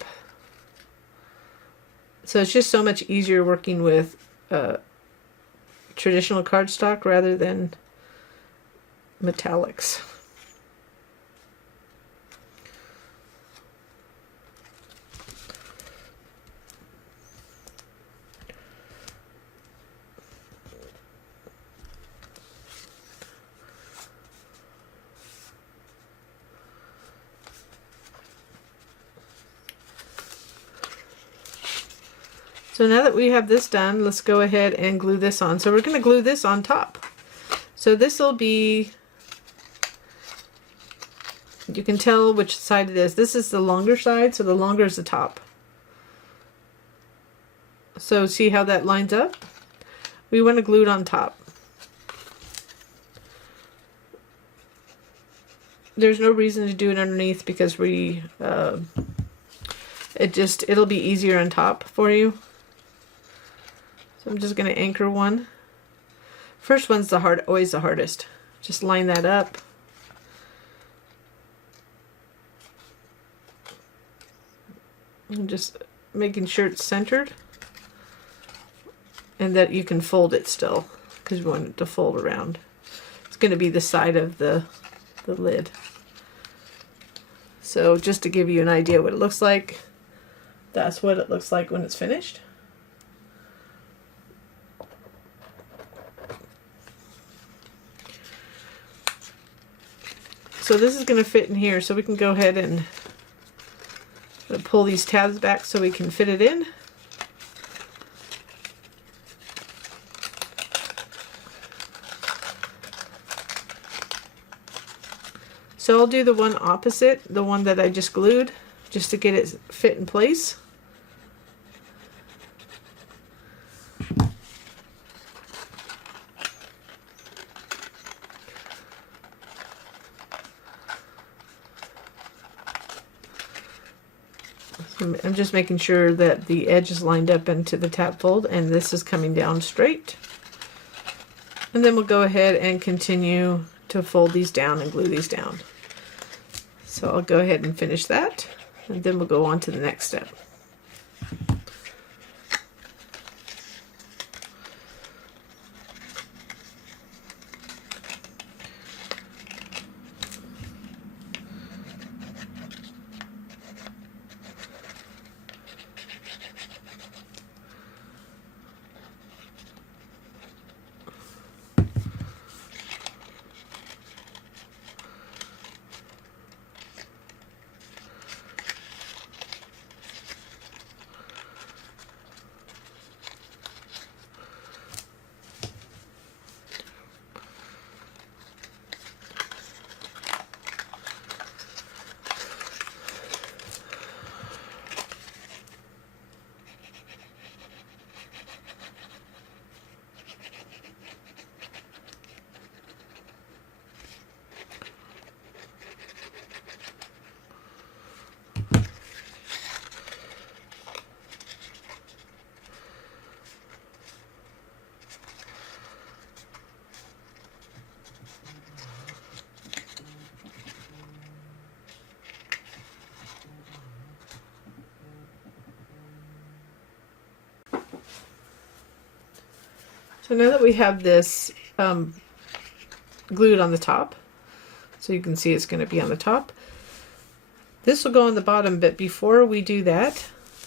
So it's just so much easier working with traditional cardstock rather than metallics. So now that we have this done, let's go ahead and glue this on. So we're going to glue this on top. So this will be, you can tell which side it is. This is the longer side, so the longer is the top. So see how that lines up? We want to glue it on top. There's no reason to do it underneath because it'll be easier on top for you. So I'm just going to anchor one. First one's always the hardest. Just line that up. And just making sure it's centered. And that you can fold it still, because we want it to fold around. It's going to be the side of the lid. So just to give you an idea what it looks like, that's what it looks like when it's finished. So this is going to fit in here, so we can go ahead and pull these tabs back so we can fit it in. So I'll do the one opposite, the one that I just glued, just to get it fit in place. I'm just making sure that the edge is lined up into the tab fold and this is coming down straight. And then we'll go ahead and continue to fold these down and glue these down. So I'll go ahead and finish that and then we'll go on to the next step. So now that we have this glued on the top, so you can see it's going to be on the top, this will go on the bottom, but before we do that,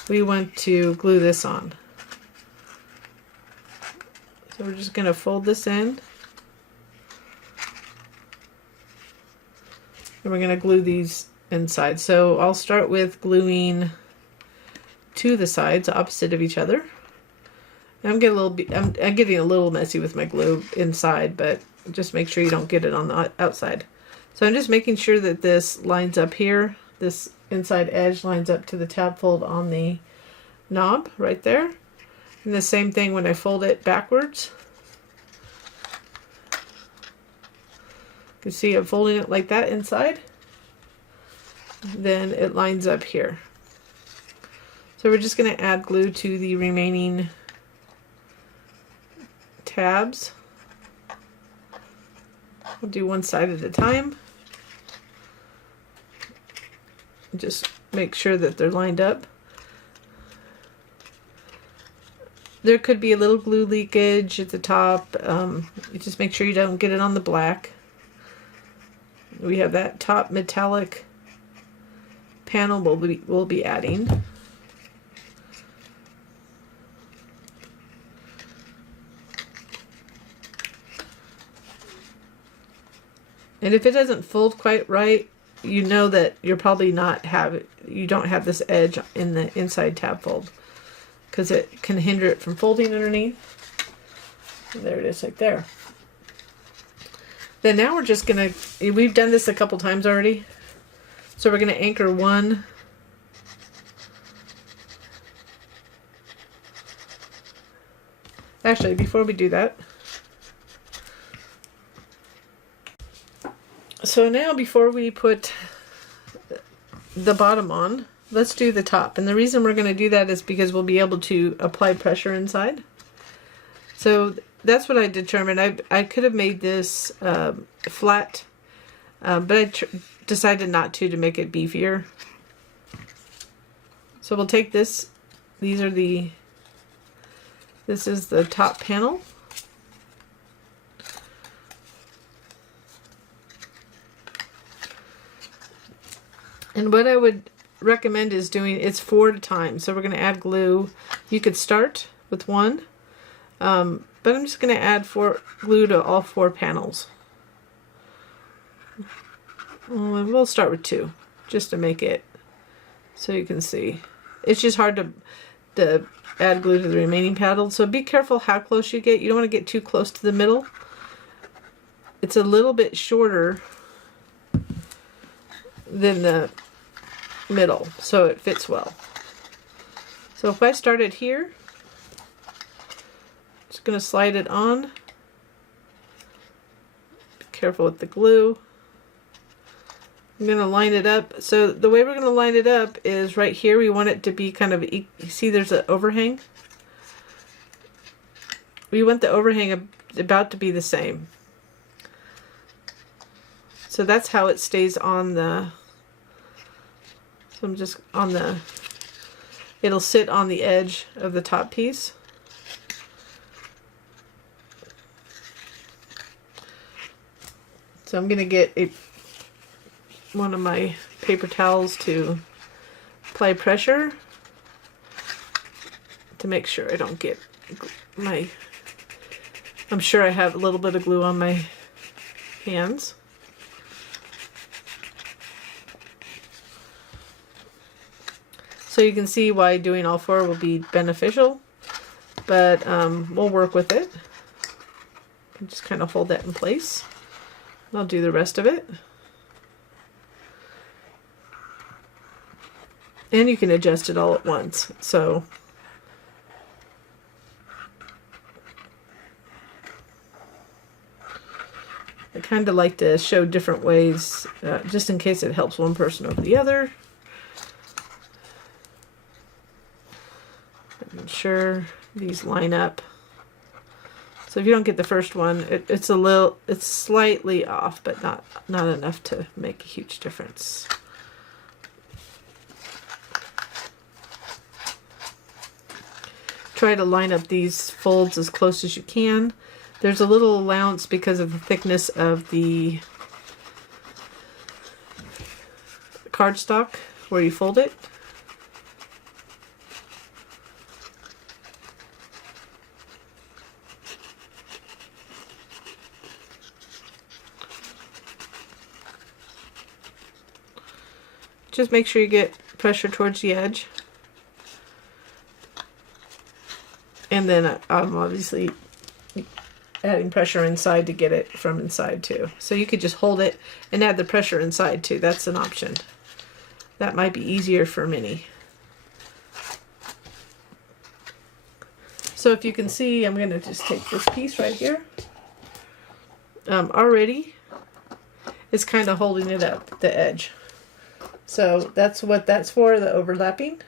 we want to glue this on. So we're just going to fold this in, and we're going to glue these inside. So I'll start with gluing to the sides opposite of each other. I'm getting a little messy with my glue inside, but just make sure you don't get it on the outside. So I'm just making sure that this lines up here. This inside edge lines up to the tab fold on the knob right there. And the same thing when I fold it backwards. You can see I'm folding it like that inside. Then it lines up here. So we're just going to add glue to the remaining tabs. We'll do one side at a time. Just make sure that they're lined up. There could be a little glue leakage at the top. You just make sure you don't get it on the black. We have that top metallic panel we'll be adding. And if it doesn't fold quite right, you know that you're probably you don't have this edge in the inside tab fold, because it can hinder it from folding underneath. And there it is right there. Then now we're just gonna, we've done this a couple times already, so we're gonna anchor one. Actually, before we do that, so now before we put the bottom on, let's do the top. And the reason we're going to do that is because we'll be able to apply pressure inside. So that's what I determined. I could have made this flat, but I decided not to make it beefier. So we'll take this. This is the top panel. And what I would recommend is it's 4 at a time. So we're going to add glue. You could start with 1, but I'm just going to add glue to all 4 panels. And we'll start with 2, just to make it so you can see. It's just hard to add glue to the remaining panels. So be careful how close you get. You don't want to get too close to the middle. It's a little bit shorter than the middle, so it fits well. So if I started here, just going to slide it on. Be careful with the glue. I'm going to line it up. So the way we're going to line it up is right here. We want it to be kind of, you see there's an overhang? We want the overhang about to be the same. So that's how it stays on the, so I'm just on it'll sit on the edge of the top piece. So I'm going to get one of my paper towels to apply pressure to make sure I don't get I'm sure I have a little bit of glue on my hands. So you can see why doing all 4 will be beneficial, but we'll work with it. Just kind of hold that in place. I'll do the rest of it. And you can adjust it all at once. So I kind of like to show different ways, just in case it helps one person over the other. Ensure these line up. So if you don't get the first one, it's slightly off, but not enough to make a huge difference. Try to line up these folds as close as you can. There's a little allowance because of the thickness of the cardstock where you fold it. Just make sure you get pressure towards the edge. And then I'm obviously adding pressure inside to get it from inside too. So you could just hold it and add the pressure inside too. That's an option. That might be easier for many. So if you can see, I'm going to just take this piece right here. Already it's kind of holding it up, the edge. So that's what that's for, the overlapping.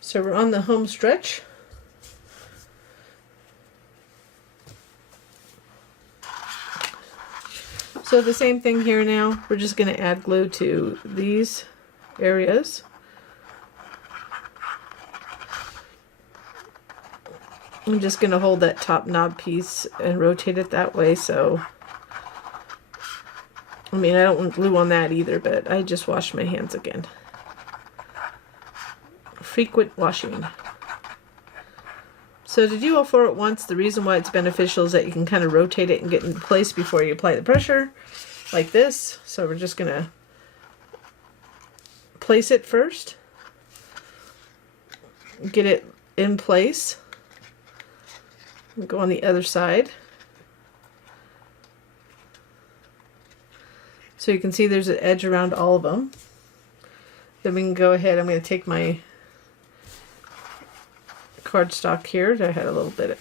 So we're on the home stretch. So the same thing here now. We're just going to add glue to these areas. I'm just going to hold that top knob piece and rotate it that way. So, I mean, I don't want glue on that either, but I just washed my hands again. Frequent washing. So to do all four at once, the reason why it's beneficial is that you can kind of rotate it and get in place before you apply the pressure, like this. So we're just going to place it first, get it in place, and go on the other side. So you can see there's an edge around all of them. Then we can go ahead, I'm going to take my cardstock here. I had a little bit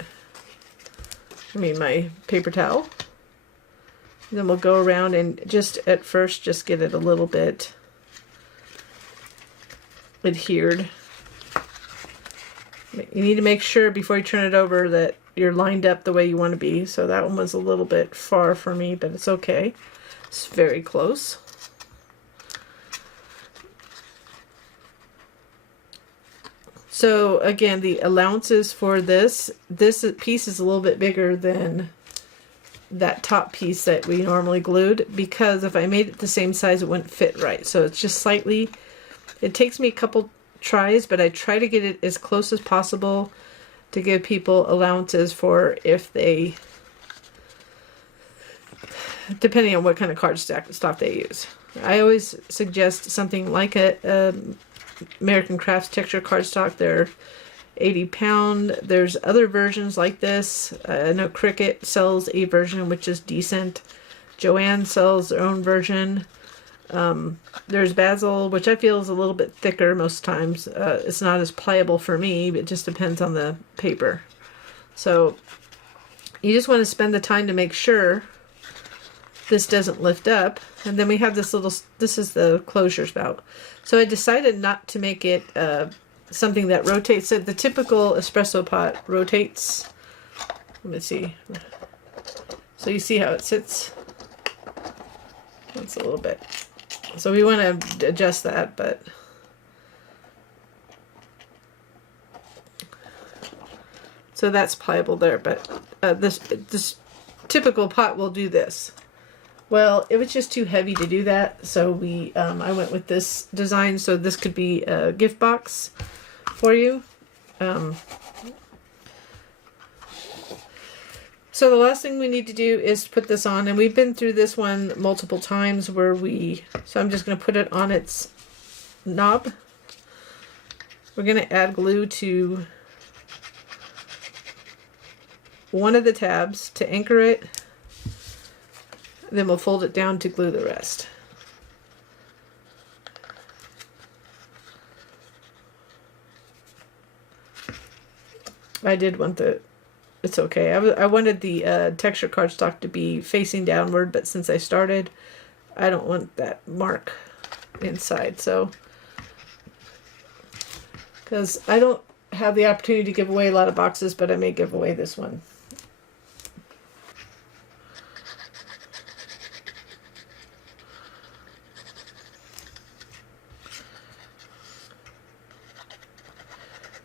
my paper towel. And then we'll go around and just at first just get it a little bit adhered. You need to make sure before you turn it over that you're lined up the way you want to be. So that one was a little bit far for me, but it's okay. It's very close. So again, the allowances for this piece is a little bit bigger than that top piece that we normally glued, because if I made it the same size, it wouldn't fit right. So it's just slightly, it takes me a couple tries, but I try to get it as close as possible to give people allowances for if they, depending on what kind of cardstock they use. I always suggest something like a American Crafts texture cardstock. They're 80 pound. There's other versions like this. I know Cricut sells a version which is decent. Joanne sells their own version. There's Basil, which I feel is a little bit thicker most times. It's not as pliable for me, but it just depends on the paper. So you just want to spend the time to make sure this doesn't lift up. And then we have this little, this is the closure spout. So I decided not to make it something that rotates. So the typical espresso pot rotates. Let me see. So you see how it sits? That's a little bit. So we want to adjust that, but so that's pliable there. But this typical pot will do this. Well, it was just too heavy to do that, so we I went with this design. So this could be a gift box for you. So the last thing we need to do is put this on, and we've been through this one multiple times where so I'm just going to put it on its knob. We're going to add glue to one of the tabs to anchor it. Then we'll fold it down to glue the rest. I did want it's okay. I wanted the texture cardstock to be facing downward, but since I started, I don't want that mark inside. So, because I don't have the opportunity to give away a lot of boxes, but I may give away this one.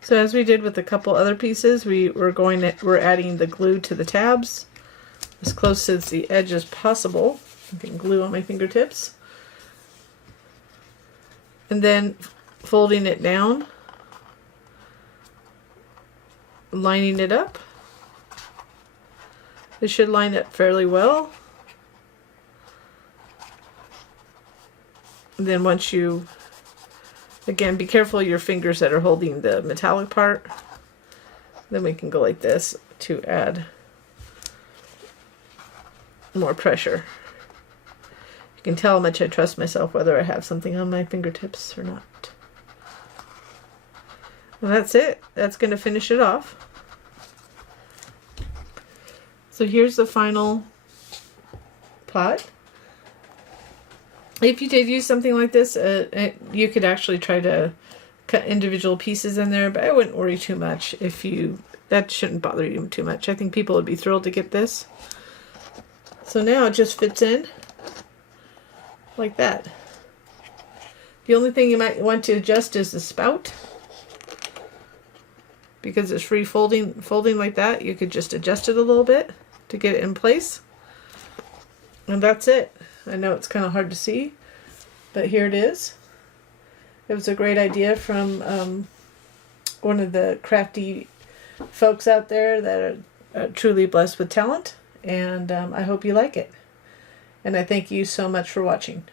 So as we did with a couple other pieces, we're adding the glue to the tabs as close to the edge as possible. I'm getting glue on my fingertips. And then folding it down, lining it up. It should line up fairly well. And then once you, again, be careful of your fingers that are holding the metallic part. Then we can go like this to add more pressure. You can tell how much I trust myself whether I have something on my fingertips or not. And that's it. That's going to finish it off. So here's the final pot. If you did use something like this, you could actually try to cut individual pieces in there, but I wouldn't worry too much if that shouldn't bother you too much. I think people would be thrilled to get this. So now it just fits in. like that. The only thing you might want to adjust is the spout. Because it's free folding like that, you could just adjust it a little bit to get it in place. And that's it. I know it's kind of hard to see, but here it is. It was a great idea from one of the crafty folks out there that are truly blessed with talent, and I hope you like it. And I thank you so much for watching.